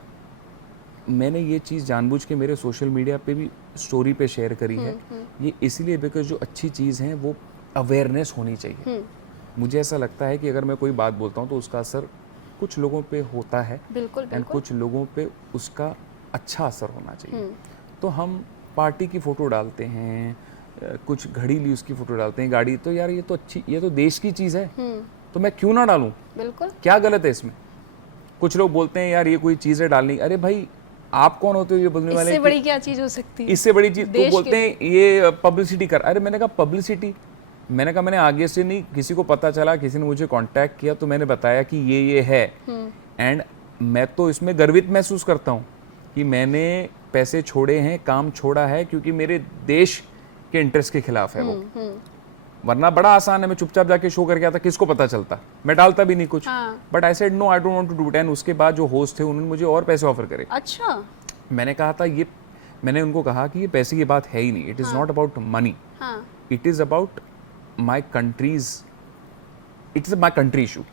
मैंने ये चीज़ जानबूझ के मेरे सोशल मीडिया पे भी स्टोरी पे शेयर करी है, ये इसलिए बिकॉज जो अच्छी चीज़ है वो अवेयरनेस होनी चाहिए। मुझे ऐसा लगता है कि अगर मैं कोई बात बोलता हूँ तो उसका असर कुछ लोगों पे होता है, एंड कुछ लोगों पे उसका अच्छा असर होना चाहिए। तो हम पार्टी की फ़ोटो डालते हैं, कुछ घड़ी ली उसकी फ़ोटो डालते हैं, गाड़ी, तो यार ये तो अच्छी, ये तो देश की चीज़ है, तो मैं क्यों ना डालूं? बिल्कुल, क्या गलत है इसमें? कुछ लोग बोलते हैं यार ये कोई चीज़ है डालनी, अरे भाई आप कौन होते हो ये बोलने वाले? इससे बड़ी क्या चीज़ हो सकती है? इससे बड़ी चीज़ तो बोलते हैं ये पब्लिसिटी कर। अरे मैंने कहा पब्लिसिटी, मैंने कहा मैंने आगे से नहीं, किसी को पता चला, किसी ने मुझे कांटेक्ट किया तो मैंने बताया कि ये है, एंड मैं तो इसमें गर्वित महसूस करता हूँ कि मैंने पैसे छोड़े हैं, काम छोड़ा है, क्योंकि मेरे देश के इंटरेस्ट के खिलाफ है वो। वरना बड़ा आसान है, मैं चुपचाप जाके शो करके आता, किसको पता चलता, मैं डालता भी नहीं कुछ। But I said no, I don't want to do it. And उसके बाद जो होस्ट थे उन्होंने मुझे और पैसे ऑफर करे। अच्छा, मैंने कहा था ये, मैंने उनको कहा कि ये पैसे की बात है ही नहीं, it is not about money, it is about my countries, it is my country issue.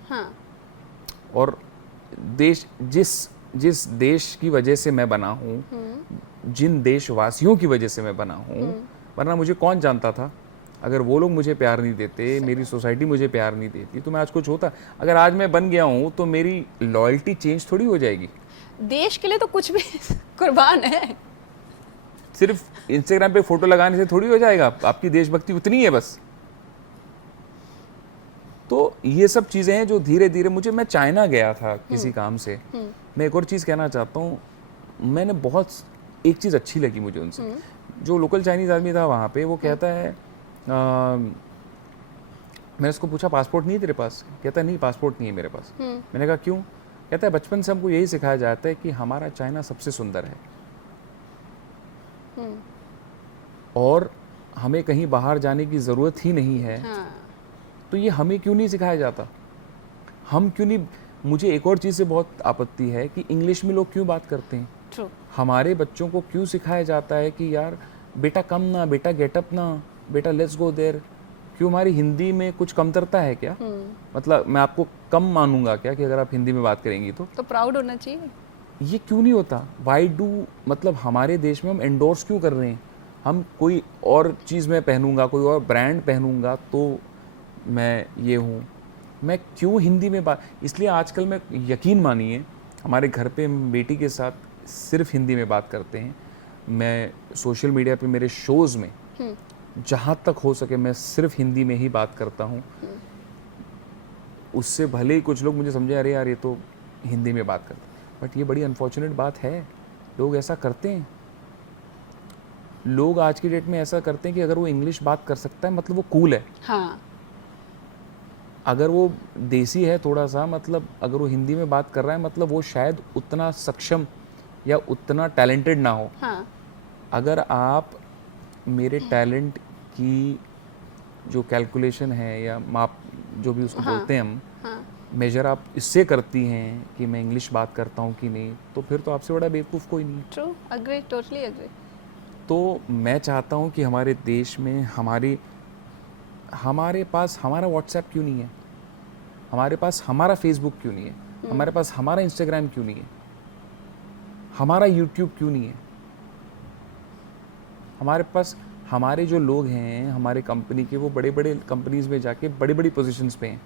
और देश, जिस देश की वजह से मैं बना हूँ, जिन देशवासियों की वजह से मैं बना हूँ, वरना मुझे कौन जानता था? अगर वो लोग मुझे प्यार नहीं देते, मेरी सोसाइटी मुझे प्यार नहीं देती, तो मैं आज कुछ होता? अगर आज मैं बन गया हूँ तो मेरी लॉयल्टी चेंज थोड़ी हो जाएगी। देश के लिए तो कुछ भी कुर्बान है। सिर्फ इंस्टाग्राम पे फोटो लगाने से थोड़ी हो जाएगा, आपकी देशभक्ति उतनी है बस। ये सब चीज़ें हैं जो धीरे धीरे मुझे, मैं चाइना गया था किसी काम से, मैं एक और चीज़ कहना चाहता हूँ, मैंने बहुत एक चीज़ अच्छी लगी मुझे उनसे, जो लोकल चाइनीज़ आदमी था वहाँ पे, वो कहता है मैंने उसको पूछा पासपोर्ट नहीं है तेरे पास? कहता है नहीं पासपोर्ट नहीं है मेरे पास। मैंने कहा क्यों? कहता है बचपन से हमको यही सिखाया जाता है कि हमारा चाइना सबसे सुंदर है और हमें कहीं बाहर जाने की ज़रूरत ही नहीं है। हाँ। तो ये हमें क्यों नहीं सिखाया जाता? हम क्यों नहीं? मुझे एक और चीज़ से बहुत आपत्ति है कि इंग्लिश में लोग क्यों बात करते हैं। True. हमारे बच्चों को क्यों सिखाया जाता है कि यार बेटा कम ना, बेटा गेटअप ना, बेटा लेट्स गो देयर। क्यों हमारी हिंदी में कुछ कमतरता है क्या? मतलब मैं आपको कम मानूंगा क्या कि अगर आप हिंदी में बात करेंगी तो प्राउड होना चाहिए। ये क्यों नहीं होता? वाई डू, मतलब हमारे देश में हम एंडोर्स क्यों कर रहे हैं? हम कोई और चीज़ मैं पहनूंगा, कोई और ब्रांड पहनूंगा तो मैं ये हूँ, मैं क्यों हिंदी में बात? इसलिए आजकल मैं, यकीन मानिए, हमारे घर पे हम बेटी के साथ सिर्फ हिंदी में बात करते हैं। मैं सोशल मीडिया पे मेरे शोज़ में जहाँ तक हो सके मैं सिर्फ हिंदी में ही बात करता हूँ। उससे भले ही कुछ लोग मुझे समझे अरे यार ये तो हिंदी में बात करते हैं, बट ये बड़ी अनफॉर्चुनेट बात है, लोग ऐसा करते हैं। लोग आज की डेट में ऐसा करते हैं कि अगर वो इंग्लिश बात कर सकता है मतलब वो कूल है। हाँ। अगर वो देसी है थोड़ा सा, मतलब अगर वो हिंदी में बात कर रहा है मतलब वो शायद उतना सक्षम या उतना टैलेंटेड ना हो। हाँ। अगर आप मेरे टैलेंट की जो कैलकुलेशन है या माप जो भी उसको बोलते हैं हम, मेजर आप इससे करती हैं कि मैं इंग्लिश बात करता हूँ कि नहीं, तो फिर तो आपसे बड़ा बेवकूफ़ कोई नहीं। True, agree, totally agree. तो मैं चाहता हूँ कि हमारे देश में हमारे पास हमारा व्हाट्सएप क्यों नहीं है, हमारे पास हमारा फेसबुक क्यों नहीं है, हमारे पास हमारा इंस्टाग्राम क्यों नहीं है, हमारा यूट्यूब क्यों नहीं है, हमारे पास हमारे जो लोग हैं हमारे कंपनी के, वो बड़े बड़े कंपनीज में जाके बड़ी बड़ी पोजीशंस पे हैं।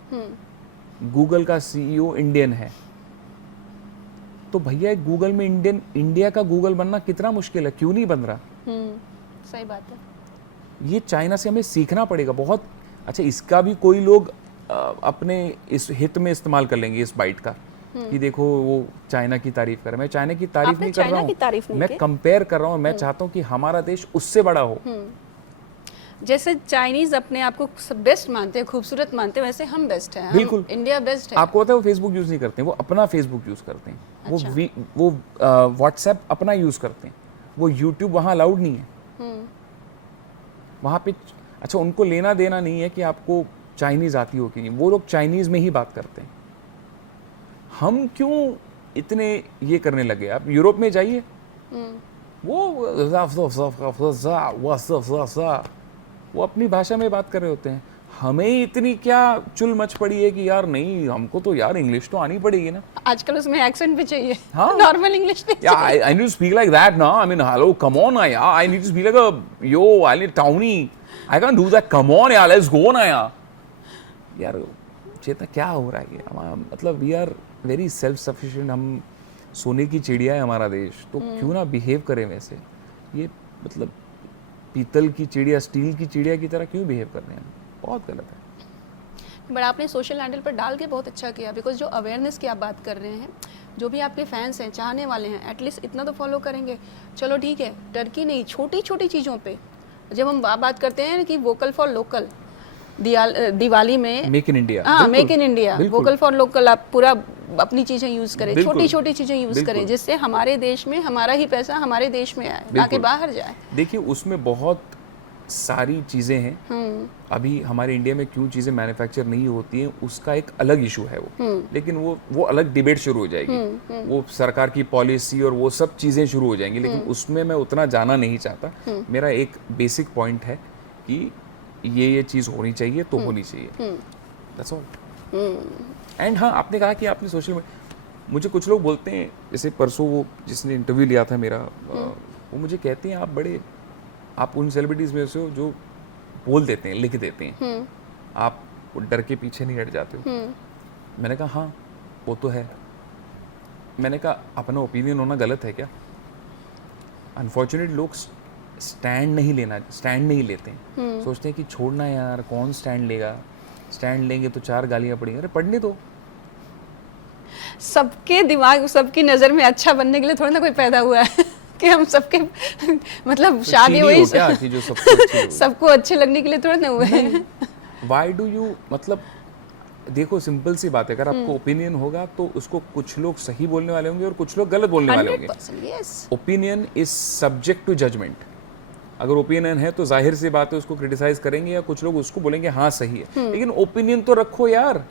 गूगल का सीईओ इंडियन है, तो भैया गूगल में इंडिया का गूगल बनना कितना मुश्किल है, क्यों नहीं बन रहा? सही बात है। ये चाइना से हमें सीखना पड़ेगा बहुत। अच्छा, इसका भी कोई लोग अपने इस हित में इस्तेमाल कर लेंगे इस बाइट का कि देखो वो चाइना की तारीफ कर रहा है। मैं चाइना की तारीफ नहीं कर रहा हूँ, मैं कंपेयर कर रहा हूँ। मैं चाहता हूँ कि हमारा देश उससे बड़ा हो। जैसे चाइनीज अपने आप को सब बेस्ट मानते हैं, खूबसूरत मानते हैं, वैसे हम बेस्ट हैं। बिल्कुल, इंडिया बेस्ट है। आपको पता है वो फेसबुक यूज नहीं करते हैं, वो अपना फेसबुक यूज करते हैं। अच्छा। वो व्हाट्सएप अपना यूज करते हैं, वो यूट्यूब वहाँ अलाउड नहीं है वहाँ पे। अच्छा, उनको लेना देना नहीं है कि आपको चाइनीज आती हो कि नहीं, वो लोग चाइनीज में ही बात करते हैं। हम क्यों इतने ये करने लगे? आप यूरोप में जाइए, वो अपनी भाषा में बात कर रहे होते हैं। हमें इतनी क्या चुल मच पड़ी है कि यार नहीं, हमको तो यार इंग्लिश तो आनी पड़ेगी ना। आजकल उसमें एक्सेंट भी चाहिए। हाँ, नॉर्मल इंग्लिश नहीं चाहिए। I need to speak like that now. I mean, hello, come on ना यार। I need to speak like a yo, I need towny. I can't do that. Come on यार, let's go ना यार। यार चेतना क्या हो रहा है? मतलब we are very self sufficient. हम सोने की चिड़िया है हमारा देश, तो क्यों ना बिहेव करें वैसे। ये मतलब पीतल की चिड़िया, स्टील की चिड़िया की तरह क्यों बिहेव कर रहे हैं? बहुत गलत है। बट आपने सोशल हैंडल पर डाल के बहुत अच्छा किया, बिकॉज जो अवेयरनेस की आप बात कर रहे हैं, जो भी आपके फैंस हैं, चाहने वाले हैं, एटलीस्ट इतना तो फॉलो करेंगे। चलो ठीक है, टर्की नहीं, छोटी छोटी चीज़ों पे जब हम बात करते हैं कि वोकल फॉर लोकल, दिवाली में मेक इन इंडिया, हाँ, make in India, vocal for local, आप पूरा अपनी चीज़ें यूज़ करें, छोटी छोटी चीज़ें यूज़ करें, जिससे हमारे देश में हमारा ही पैसा हमारे देश में आए, ना कि बाहर जाए। देखिए उसमें बहुत सारी चीज़ें हैं। अभी हमारे इंडिया में क्यों चीज़ें मैन्युफैक्चर नहीं होती हैं उसका एक अलग इशू है वो, लेकिन वो अलग डिबेट शुरू हो जाएगी। वो सरकार की पॉलिसी और वो सब चीज़ें शुरू हो जाएंगी, लेकिन उसमें मैं उतना जाना नहीं चाहता। मेरा एक बेसिक पॉइंट है कि ये चीज़ होनी चाहिए तो होनी चाहिए, दैट्स ऑल। एंड हाँ, आपने कहा कि आपने सोशल मीडिया, मुझे कुछ लोग बोलते हैं, जैसे परसों वो जिसने इंटरव्यू लिया था मेरा, वो मुझे कहते हैं आप उन सेलिब्रिटीज़ में से हो जो बोल देते हैं, लिख देते हैं, आप डर के पीछे नहीं हट जाते हो। मैंने कहा हाँ वो तो है। मैंने कहा अपना ओपिनियन होना गलत है क्या? अनफॉर्चुनेट लोग स्टैंड नहीं लेते हैं। सोचते हैं कि छोड़ना यार, कौन स्टैंड लेगा, स्टैंड लेंगे तो 4 गालियां पड़ेंगी, अरे पढ़ने दो। सबके दिमाग, सबकी नज़र में अच्छा बनने के लिए थोड़ा ना कोई पैदा हुआ है कि हम सबके मतलब शादी चीनी हुई हो क्या कि जो सबको अच्छी लगे? सबको अच्छे लगने के लिए थोड़ा ना हुए हैं। वाई डू यू, मतलब देखो सिंपल सी बात है, अगर आपको ओपिनियन होगा तो उसको कुछ लोग सही बोलने वाले होंगे और कुछ लोग गलत बोलने वाले होंगे। 100% yes. Opinion is subject to judgement. अगर ओपिनियन है तो जाहिर सी बात है उसको क्रिटिसाइज करेंगे या कुछ लोग उसको बोलेंगे हाँ सही है, लेकिन ओपिनियन तो रखो यार।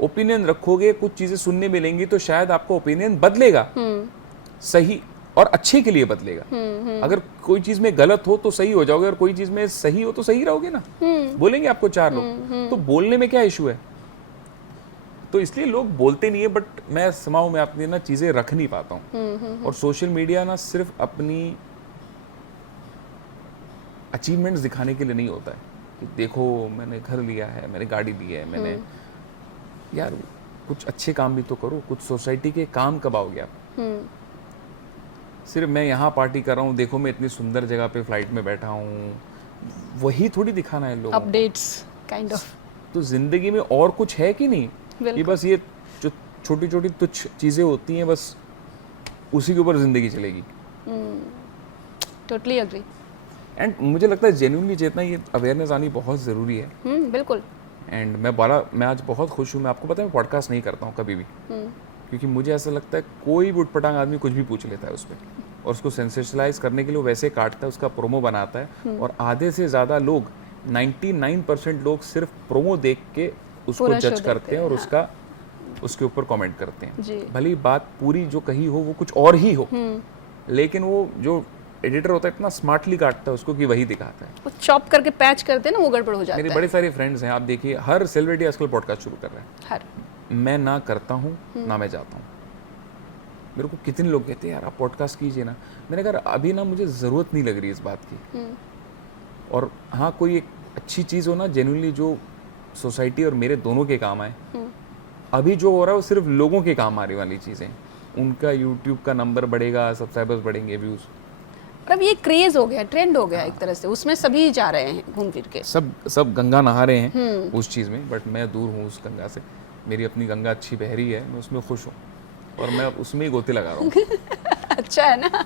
ओपिनियन रखोगे, कुछ चीजें सुनने मिलेंगी तो शायद आपका ओपिनियन बदलेगा, सही और अच्छे के लिए बदलेगा। अगर कोई चीज में गलत हो तो सही हो जाओगे, और कोई चीज में सही हो तो सही रहोगे ना। बोलेंगे आपको 4 लोग, तो बोलने में क्या इशू है? तो इसलिए लोग बोलते नहीं है, बट मैं समाओ में अपनी ना चीजें रख नहीं पाता हूँ। और सोशल मीडिया ना सिर्फ अपनी अचीवमेंट्स दिखाने के लिए नहीं होता है कि देखो मैंने घर लिया है, मैंने गाड़ी ली है, मैंने, यार कुछ अच्छे काम भी तो करो, कुछ सोसाइटी के काम कब आओगे आप? सिर्फ मैं यहाँ पार्टी कर रहा हूँ, देखो मैं इतनी सुंदर जगह पे फ्लाइट में बैठा हूँ, वही थोड़ी दिखाना है लोगों को। Updates kind of. तो जिंदगी में और कुछ है कि नहीं? ये बस ये जो छोटी छोटी तुच्छ चीजें होती हैं, बस उसी के ऊपर जिंदगी चलेगी। Totally agree. एंड मुझे लगता है जेन्युइनली चेतना, ये अवेयरनेस आनी बहुत ज़रूरी है। बिल्कुल। एंड मैं आज बहुत खुश हूँ। मैं आपको पता है मैं पॉडकास्ट नहीं करता हूँ कभी भी, क्योंकि मुझे ऐसा लगता है कोई भी उटपटांग आदमी कुछ भी पूछ लेता है उस पर, और उसको सेंसेशनलाइज करने के लिए वो वैसे काटता है, उसका प्रोमो बनाता है। और आधे से ज़्यादा लोग, 99% लोग सिर्फ प्रोमो देख के उसको जज करते हैं और उसके ऊपर कमेंट करते हैं। भली बात पूरी जो कही हो वो कुछ और ही हो, लेकिन वो जो एडिटर होता है इतना स्मार्टली काटता है उसको कि वही दिखाता है। वो चॉप करके पैच करते हैं ना, वो गड़बड़ हो जाता है। मेरे बड़े सारे फ्रेंड्स हैं, आप देखिए हर सेलिब्रिटी आजकल पॉडकास्ट शुरू कर रहा है। हर मैं ना करता हूँ ना मैं जाता हूँ। मेरे को कितने लोग कहते हैं यार आप पॉडकास्ट कीजिए ना। मैंने कहा अभी ना मुझे ज़रूरत नहीं लग रही इस बात की। और हाँ, कोई एक अच्छी चीज़ हो ना जेन्युइनली जो सोसाइटी और मेरे दोनों के काम आए। अभी जो हो रहा है वो सिर्फ लोगों के काम आने वाली चीज़ें। उनका यूट्यूब का नंबर बढ़ेगा, सब्सक्राइबर्स बढ़ेंगे, व्यूज़। और अब ये क्रेज हो गया, ट्रेंड हो गया एक तरह से, उसमें सभी जा रहे हैं घूम फिर के। सब गंगा नहा रहे हैं उस चीज़ में, बट मैं दूर हूँ उस गंगा से। मेरी अपनी गंगा अच्छी बह रही है, मैं उसमें खुश हूँ और मैं उसमें ही गोते लगा रहा हूँ। अच्छा है ना।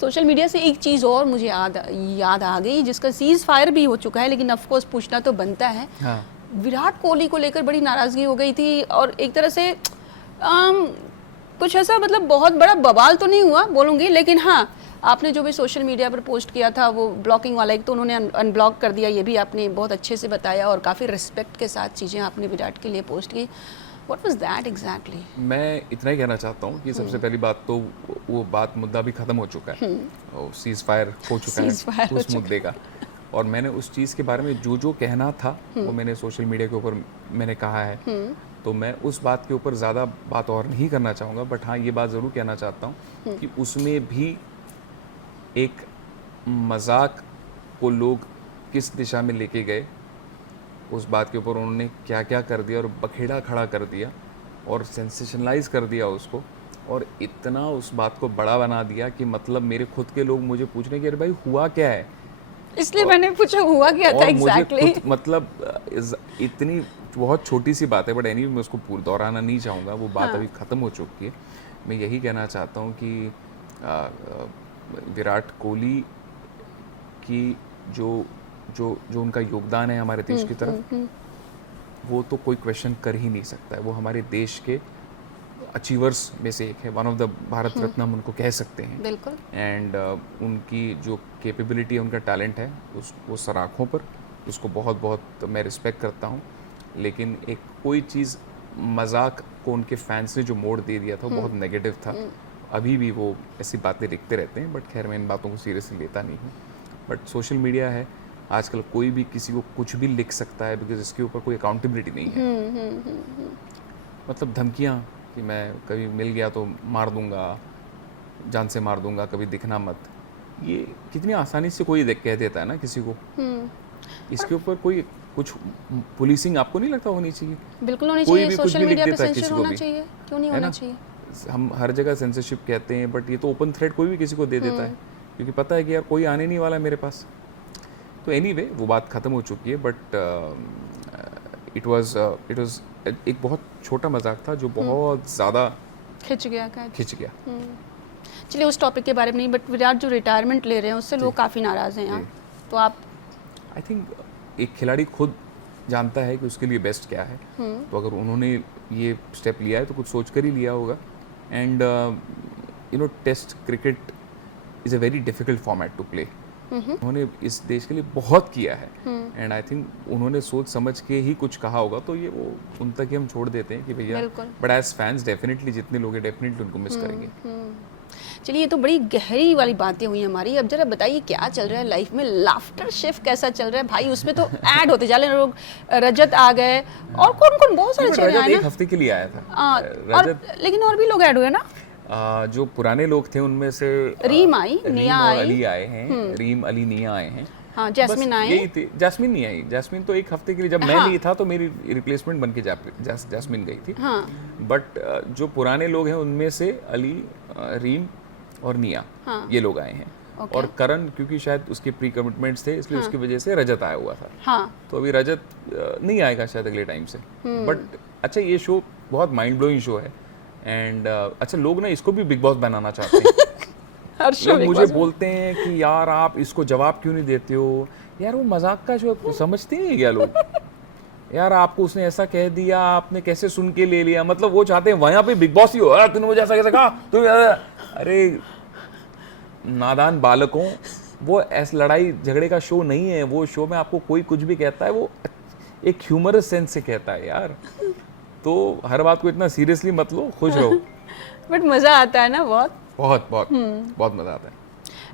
सोशल मीडिया से एक चीज़ और मुझे याद आ गई, जिसका सीज फायर भी हो चुका है, लेकिन ऑफ कोर्स पूछना तो बनता है। हाँ। विराट कोहली को लेकर बड़ी नाराज़गी हो गई थी, और एक तरह से कुछ ऐसा मतलब बहुत बड़ा बवाल तो नहीं हुआ बोलूँगी, लेकिन हाँ आपने जो भी सोशल मीडिया पर पोस्ट किया था वो ब्लॉकिंग वाला, एक तो उन्होंने अनब्लॉक कर दिया, ये भी आपने बहुत अच्छे से बताया, और काफ़ी रिस्पेक्ट के साथ चीज़ें आपने विराट के लिए पोस्ट की। What was that exactly? मैं इतना ही कहना चाहता हूँ कि सबसे पहली बात तो वो बात मुद्दा भी ख़त्म हो चुका है, सीज फायर हो चुका है उस मुद्दे का। और मैंने उस चीज़ के बारे में जो कहना था वो मैंने सोशल मीडिया के ऊपर मैंने कहा है। तो मैं उस बात के ऊपर ज़्यादा बात और नहीं करना चाहूँगा, बट हाँ ये बात ज़रूर कहना चाहता हूँ कि उसमें भी एक मजाक को लोग किस दिशा में लेके गए, उस बात के ऊपर उन्होंने क्या क्या कर दिया और बखेड़ा खड़ा कर दिया और सेंसेशनलाइज कर दिया उसको, और इतना उस बात को बड़ा बना दिया कि मतलब मेरे खुद के लोग मुझे पूछ रहे कि अरे भाई हुआ क्या है, इसलिए मैंने पूछा हुआ क्या था एग्जैक्टली। मतलब इतनी बहुत छोटी सी बात है, बट एनीवे मैं उसको पूरा दोहराना नहीं चाहूँगा, वो बात अभी ख़त्म हो चुकी है। मैं यही कहना चाहता हूँ कि विराट कोहली की जो उनका योगदान है हमारे देश की तरफ, वो तो कोई क्वेश्चन कर ही नहीं सकता है। वो हमारे देश के अचीवर्स में से एक है, one of the Bharat Ratna हम उनको कह सकते हैं। बिल्कुल। एंड उनकी जो कैपेबिलिटी है, उनका टैलेंट है, वो सराखों पर, उसको बहुत बहुत मैं रिस्पेक्ट करता हूँ। लेकिन एक कोई चीज़ मजाक को उनके फैंस ने जो मोड़ दे दिया था वो बहुत नेगेटिव था। अभी भी वो ऐसी बातें लिखते रहते हैं, बट खैर मैं इन बातों को सीरियसली लेता नहीं हूँ। बट सोशल मीडिया है, आजकल कोई भी किसी को कुछ भी लिख सकता है, बिकॉज इसके ऊपर कोई अकाउंटेबिलिटी नहीं है। मतलब धमकियाँ कि मैं कभी मिल गया तो मार दूंगा, जान से मार दूंगा, कभी दिखना मत, ये कितनी आसानी से कोई कह देता है ना किसी को। इसके ऊपर कोई कुछ पुलिसिंग आपको नहीं लगता होनी चाहिए? बिल्कुल होनी कोई चाहिए। भी कुछ सोशल भी लिख मीडिया पे देता है सेंसर किसी को होना भी, चाहिए, क्यों नहीं है होना ना? चाहिए? हम हर जगह सेंसरशिप कहते हैं, बट ये तो ओपन थ्रेड कोई भी किसी को दे देता है, क्योंकि पता है कि यार कोई आने नहीं वाला है मेरे पास। तो एनीवे वो बात ख़त्म हो चुकी है, बट इट वाज एक बहुत छोटा मजाक था जो बहुत ज़्यादा खिंच गया क्या? खिंच गया। चलिए उस टॉपिक के बारे में नहीं, बट विराट जो रिटायरमेंट ले रहे हैं उससे लोग काफ़ी नाराज़ हैं यार, तो आप आई थिंक एक खिलाड़ी खुद जानता है कि उसके लिए बेस्ट क्या है, तो अगर उन्होंने ये स्टेप लिया है तो कुछ सोच कर ही लिया होगा। And you know test cricket is a very difficult format to play. उन्होंने इस देश के लिए बहुत किया है एंड आई थिंक उन्होंने सोच समझ के ही कुछ कहा होगा, तो ये वो उन तक ही हम छोड़ देते हैं कि भैया, बट एज फैंस डेफिनेटली जितने लोग हैं डेफिनेटली उनको मिस करेंगे। चलिए ये तो बड़ी गहरी वाली बातें हुई हमारी। अब जरा बताइए क्या चल रहा है लाइफ में, लाफ्टर शेफ कैसा चल रहा है भाई? उसमें तो ऐड होते जा रहे हैं लोग, रजत आ गए और कौन कौन बहुत सारे चेहरे आए ना, एक हफ्ते के लिए आया था रजत, लेकिन और भी लोग ऐड हुए ना। जो पुराने लोग थे उनमें से रीम आई, निया आई, अली आए हैं, रीम अली निया आए हैं, हाँ जैस्मिन आई, यही थी। जैस्मिन नहीं आई, जैस्मिन तो एक हफ्ते के लिए, जब मैं नहीं था तो मेरी रिप्लेसमेंट बन के जैस्मिन गई थी। हाँ। बट जो पुराने लोग हैं उनमें से अली, रीम और निया, ये लोग आए हैं। और करण क्योंकि शायद उसके प्री कमिटमेंट्स थे इसलिए उसकी वजह से रजत आया हुआ था। हाँ। तो अभी रजत नहीं आएगा शायद अगले टाइम से। बट अच्छा ये शो बहुत माइंड ब्लोइंग शो है एंड अच्छा लोग ना इसको भी बिग बॉस बनाना चाहते हैं। लोग मुझे बोलते हैं कि यार आप इसको जवाब क्यों नहीं देते हो, यार वो मजाक का शो समझते हैं क्या लोग? यार आपको उसने ऐसा कह दिया, आपने कैसे सुन के ले लिया, मतलब वो चाहते हैं वहां पे बिग बॉस ही हो, तूने मुझे ऐसा कैसे कहा, तुम अरे नादान बालकों, वो ऐसा लड़ाई झगड़े का शो नहीं है। वो शो में आपको कोई कुछ भी कहता है वो एक ह्यूमरस सेंस से कहता है यार, तो हर बात को इतना सीरियसली मत लो, खुश रहो। बट मजा आता है ना बहुत बहुत बहुत बहुत मजा आता है।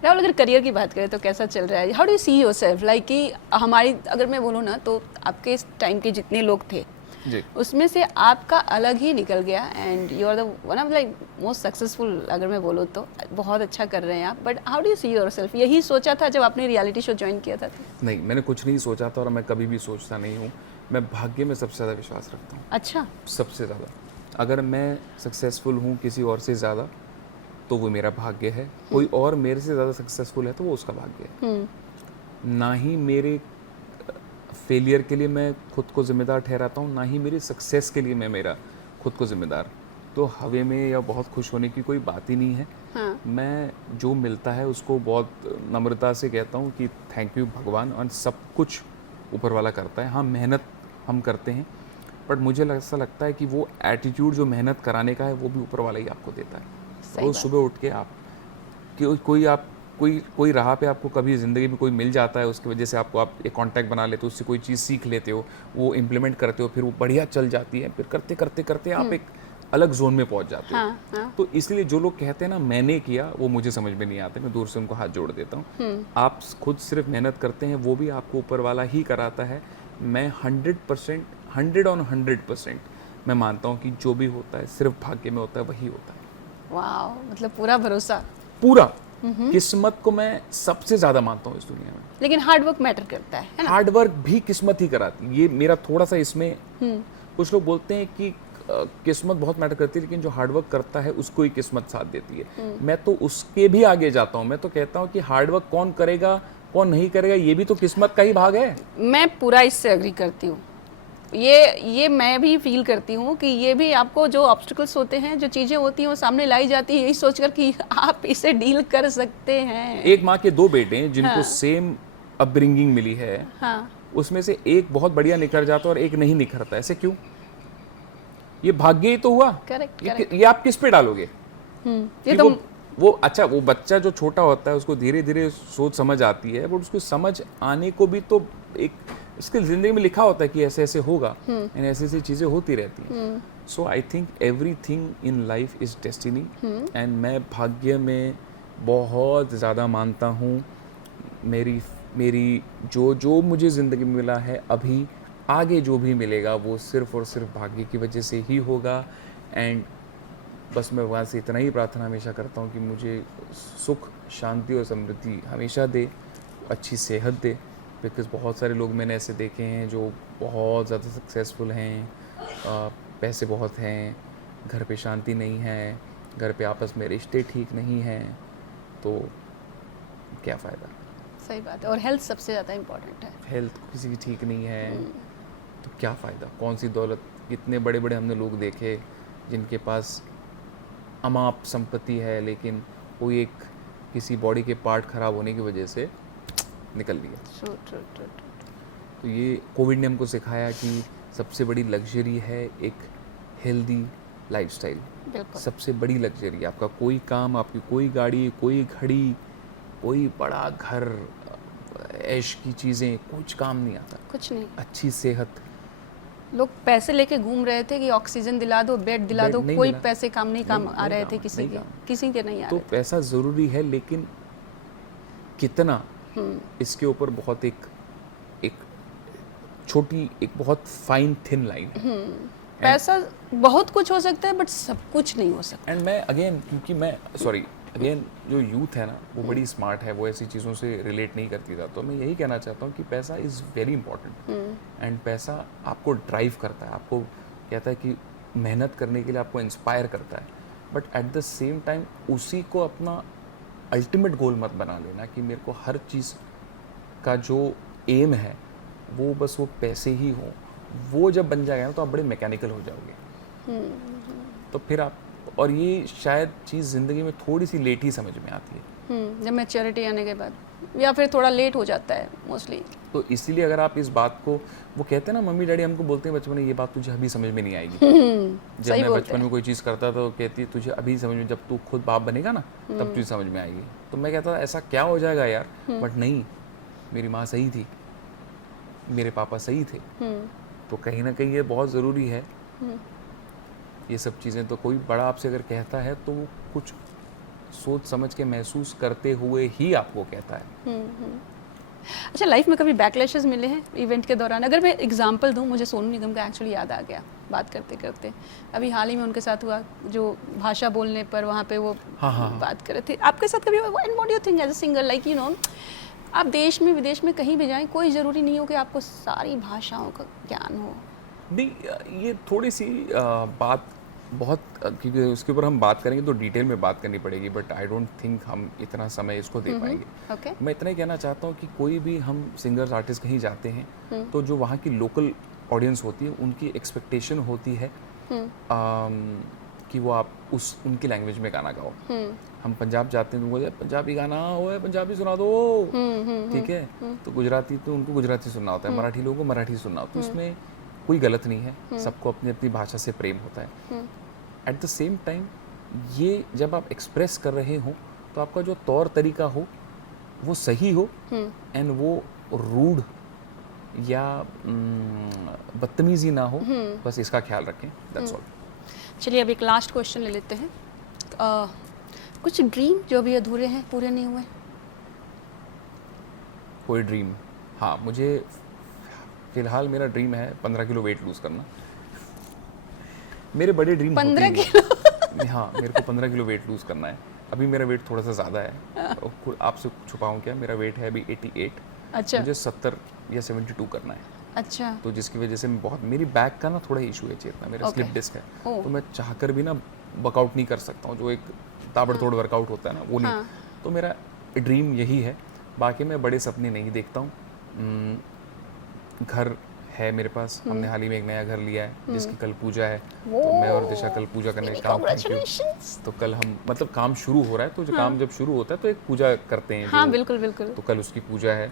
राहुल अगर करियर की बात करें तो कैसा चल रहा है? How do you see yourself, like कि हमारी अगर मैं बोलूँ ना तो आपके इस टाइम के जितने लोग थे जी, उसमें से आपका अलग ही निकल गया and you are the one of like most successful, अगर मैं बोलूँ तो बहुत अच्छा कर रहे हैं आप। But how do you see yourself? यही सोचा था जब आपने रियलिटी शो ज्वाइन किया था? नहीं, मैंने कुछ नहीं सोचा था और मैं कभी भी सोचता नहीं हूँ। मैं भाग्य में सबसे ज़्यादा विश्वास रखता हूँ। अच्छा। सबसे ज़्यादा अगर मैं सक्सेसफुल हूँ किसी और से ज़्यादा तो वो मेरा भाग्य है, कोई और मेरे से ज़्यादा सक्सेसफुल है तो वो उसका भाग्य है। ना ही मेरे फेलियर के लिए मैं खुद को जिम्मेदार ठहराता हूँ, ना ही मेरी सक्सेस के लिए मैं मेरा खुद को जिम्मेदार। तो हवे में या बहुत खुश होने की कोई बात ही नहीं है। हाँ। मैं जो मिलता है उसको बहुत नम्रता से कहता हूँ कि थैंक यू भगवान, और सब कुछ ऊपर वाला करता है। हाँ, मेहनत हम करते हैं बट मुझे ऐसा लगता है कि वो एटीट्यूड जो मेहनत कराने का है वो भी ऊपर वाला ही आपको देता है। रोज सुबह उठ के आप कोई राह पे आपको कभी ज़िंदगी में कोई मिल जाता है, उसकी वजह से आपको आप एक कांटेक्ट बना लेते हो, उससे कोई चीज़ सीख लेते हो, वो इम्प्लीमेंट करते हो, फिर वो बढ़िया चल जाती है, फिर करते करते करते आप एक अलग जोन में पहुंच जाते हो। हाँ। तो इसलिए जो लोग कहते हैं ना मैंने किया, वो मुझे समझ में नहीं आते, मैं दूर से उनको हाथ जोड़ देता हूँ। आप खुद सिर्फ मेहनत करते हैं, वो भी आपको ऊपर वाला ही कराता है। मैं 100% 100% मैं मानता हूँ कि जो भी होता है सिर्फ भाग्य में होता है, वही होता है। वाह, मतलब पूरा भरोसा, पूरा किस्मत को मैं सबसे ज्यादा मानता हूँ इस दुनिया में। लेकिन हार्ड वर्क मैटर करता है ना? हार्ड वर्क भी किस्मत ही कराती है। ये मेरा थोड़ा सा इसमें कुछ लोग बोलते हैं कि किस्मत बहुत मैटर करती है, लेकिन जो हार्ड वर्क करता है उसको ही किस्मत साथ देती है। मैं तो उसके भी आगे जाता हूँ, मैं तो कहता हूँ कि हार्ड वर्क कौन करेगा कौन नहीं करेगा ये भी तो किस्मत का ही भाग है। मैं पूरा इससे एग्री करती हूँ। ये मैं भी फील करती हूँ कि ये भी आपको जो ऑब्स्टिकल्स होते हैं, जो चीज़ें होती हैं वो सामने लाई जाती है यही सोचकर कि आप इसे डील कर सकते हैं। एक माँ के 2 बेटे हैं जिनको सेम अपब्रिंगिंग मिली है, हाँ। उसमें से एक बहुत बढ़िया निखर जाता है और एक नहीं निखरता। ऐसे क्यों? ये भाग्य ही तो हुआ। करेक्ट। ये आप किस पे डालोगे? ये तो वो अच्छा, वो बच्चा जो छोटा होता है उसको धीरे धीरे सोच समझ आती है, बट उसको समझ आने को भी तो एक इसकी जिंदगी में लिखा होता है कि ऐसे ऐसे होगा, एंड ऐसी ऐसी चीजें होती रहती हैं। So I think everything in life is destiny, and मैं भाग्य में बहुत ज़्यादा मानता हूँ। मेरी जो मुझे ज़िंदगी में मिला है, अभी आगे जो भी मिलेगा वो सिर्फ और सिर्फ भाग्य की वजह से ही होगा। एंड बस मैं भगवान से इतना ही प्रार्थना हमेशा करता हूँ कि मुझे सुख, शांति और समृद्धि हमेशा दे, अच्छी सेहत दे। बिकॉज बहुत सारे लोग मैंने ऐसे देखे हैं जो बहुत ज़्यादा सक्सेसफुल हैं, पैसे बहुत हैं, घर पे शांति नहीं है, घर पे आपस में रिश्ते ठीक नहीं हैं, तो क्या फ़ायदा। सही बात है। और हेल्थ सबसे ज़्यादा इम्पोर्टेंट है। हेल्थ किसी की ठीक नहीं है तो क्या फ़ायदा, कौन सी दौलत। कितने बड़े बड़े हमने लोग देखे जिनके पास अमाप संपत्ति है, लेकिन कोई एक किसी बॉडी के पार्ट खराब होने की वजह से निकल लिया। True true true. तो ये कोविड ने हमको सिखाया कि सबसे बड़ी लग्जरी है एक हेल्दी लाइफस्टाइल। बिल्कुल। सबसे बड़ी लग्जरी, आपका कोई काम, आपकी कोई गाड़ी, कोई घड़ी, कोई बड़ा घर, ऐश की चीज़ें, कुछ काम नहीं आता। कुछ नहीं। अच्छी सेहत। लोग पैसे लेके घूम रहे थे कि ऑक्सीजन दिला दो, बेड दिला बेड दो, नहीं कोई मिला। पैसे काम नहीं काम नहीं- आ नहीं रहे काम, थे किसी नहीं के, काम। किसी के नहीं आ तो रहे थे। पैसा ज़रूरी है, लेकिन कितना, इसके ऊपर बहुत एक छोटी, एक बहुत फाइन थिन लाइन है। पैसा बहुत कुछ हो सकता है बट सब कुछ नहीं हो सकता। एंड मैं अगेन, क्योंकि मैं अगेन जो यूथ है ना वो बड़ी स्मार्ट है, वो ऐसी चीज़ों से रिलेट नहीं करती था। तो मैं यही कहना चाहता हूँ कि पैसा इज़ वेरी इंपॉर्टेंट, एंड पैसा आपको ड्राइव करता है, आपको कहता है कि मेहनत करने के लिए आपको इंस्पायर करता है, but at the same time उसी को अपना अल्टीमेट गोल मत बना लेना कि मेरे को हर चीज़ का जो एम है वो बस वो पैसे ही हो। वो जब बन जाएगा ना तो आप बड़े मैकेनिकल हो जाओगे। तो फिर आप, और ये शायद चीज़ ज़िंदगी में थोड़ी सी लेट ही समझ में आती है। जब मैच्योरिटी आने के बाद, या फिर थोड़ा लेट हो जाता है मोस्टली। तो इसीलिए अगर आप इस बात को, वो कहते हैं ना, मम्मी डैडी हमको बोलते हैं बचपन में, ये बात तुझे अभी समझ में नहीं आएगी। जब सही मैं बोलते बचपन में कोई चीज़ करता था तो कहती है तुझे अभी समझ में, जब तू खुद बाप बनेगा ना तब तुझे समझ में आएगी। तो मैं कहता था ऐसा क्या हो जाएगा यार, बट नहीं, मेरी माँ सही थी, मेरे पापा सही थे। तो कहीं ना कहीं ये बहुत ज़रूरी है ये सब चीज़ें। तो कोई बड़ा आपसे अगर कहता है तो वो कुछ सोच समझ के महसूस करते हुए ही आपको कहता है। अच्छा, लाइफ में कभी बैकलैशेस मिले हैं इवेंट के दौरान? अगर मैं एग्जांपल दूं, मुझे सोनू निगम का एक्चुअली याद आ गया बात करते करते। अभी हाल ही में उनके साथ हुआ, जो भाषा बोलने पर वहाँ पे वो बात कर रहे थे। आपके साथ कभी हुआ? And what do you think as a singer, like you know, आप देश में विदेश में कहीं भी जाएं, कोई ज़रूरी नहीं हो कि आपको सारी भाषाओं का ज्ञान हो। नहीं, ये थोड़ी सी बात बहुत, क्योंकि उसके ऊपर हम बात करेंगे तो डिटेल में बात करनी पड़ेगी, बट आई डोंट थिंक हम इतना समय इसको दे पाएंगे। ओके। मैं इतना ही कहना चाहता हूँ कि कोई भी हम सिंगर्स आर्टिस्ट कहीं जाते हैं तो जो वहाँ की लोकल ऑडियंस होती है उनकी एक्सपेक्टेशन होती है कि वो आप उनकी लैंग्वेज में गाना गाओ। हम पंजाब जाते हैं तो बोलते हैं पंजाबी गाना हो, पंजाबी सुना दो, ठीक है। तो गुजराती तो उनको गुजराती सुनना होता है, मराठी लोगों को मराठी सुनना होता है। उसमें कोई गलत नहीं है, सबको अपनी अपनी भाषा से प्रेम होता है। एट द सेम टाइम ये जब आप एक्सप्रेस कर रहे हो तो आपका जो तौर तरीका हो वो सही हो, एंड वो रूड या बदतमीजी ना हो, बस इसका ख्याल रखें, दैट्स ऑल। चलिए अब एक लास्ट क्वेश्चन ले लेते हैं। कुछ ड्रीम जो अभी अधूरे हैं, पूरे नहीं हुए? कोई ड्रीम? हाँ, मुझे फिलहाल मेरा ड्रीम है 15 किलो वेट लूज करना। मेरे बड़े ड्रीम 15 किलो? हाँ, मेरे को 15 किलो वेट लूज करना है। अभी मेरा वेट थोड़ा सा ज़्यादा है, आपसे छुपाऊँ क्या, मेरा वेट है अभी 88। अच्छा। मुझे 70 या 72 करना है। अच्छा। तो जिसकी वजह से मैं बहुत, मेरी बैक का ना थोड़ा इशू है चेतना, मेरा स्लिप डिस्क है। तो मैं चाहकर भी ना वर्कआउट नहीं कर सकता हूँ, जो एक ताबड़तोड़ वर्कआउट होता है ना, वो नहीं। तो मेरा ड्रीम यही है। बाकी मैं बड़े सपने नहीं देखता हूँ। घर है मेरे पास, हमने हाल ही में एक नया घर लिया है जिसकी कल पूजा है। तो मैं और दिशा कल पूजा करने का काम, तो कल हम, मतलब काम शुरू हो रहा है, तो जो काम जब शुरू होता है तो एक पूजा करते हैं। हाँ, बिल्कुल बिल्कुल। तो कल उसकी पूजा है।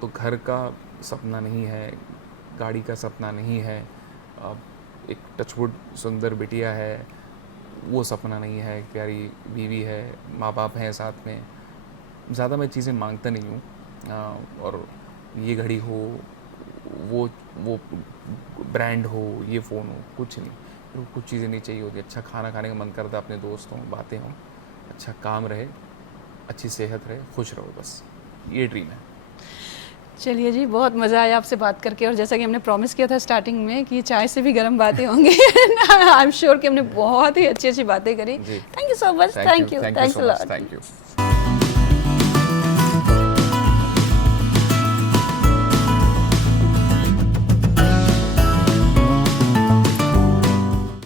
तो घर का सपना नहीं है, गाड़ी का सपना नहीं है, एक टचवुड सुंदर बिटिया है वो सपना नहीं है, प्यारी बीवी है, माँ बाप हैं साथ में। ज़्यादा मैं चीज़ें मांगता नहीं हूँ, और ये घड़ी हो, वो ब्रांड हो, ये फ़ोन हो, कुछ नहीं। कुछ चीज़ें नहीं चाहिए होती। अच्छा खाना खाने का मन करता है, अपने दोस्त हों, बातें हों, अच्छा काम रहे, अच्छी सेहत रहे, खुश रहो, बस ये ड्रीम है। चलिए जी, बहुत मज़ा आया आपसे बात करके, और जैसा कि हमने प्रॉमिस किया था स्टार्टिंग में कि चाय से भी गर्म बातें होंगी। आई एम श्योर कि हमने बहुत ही अच्छी अच्छी बातें करी। Thank you so much. Thank you. Thanks a lot. Thank you.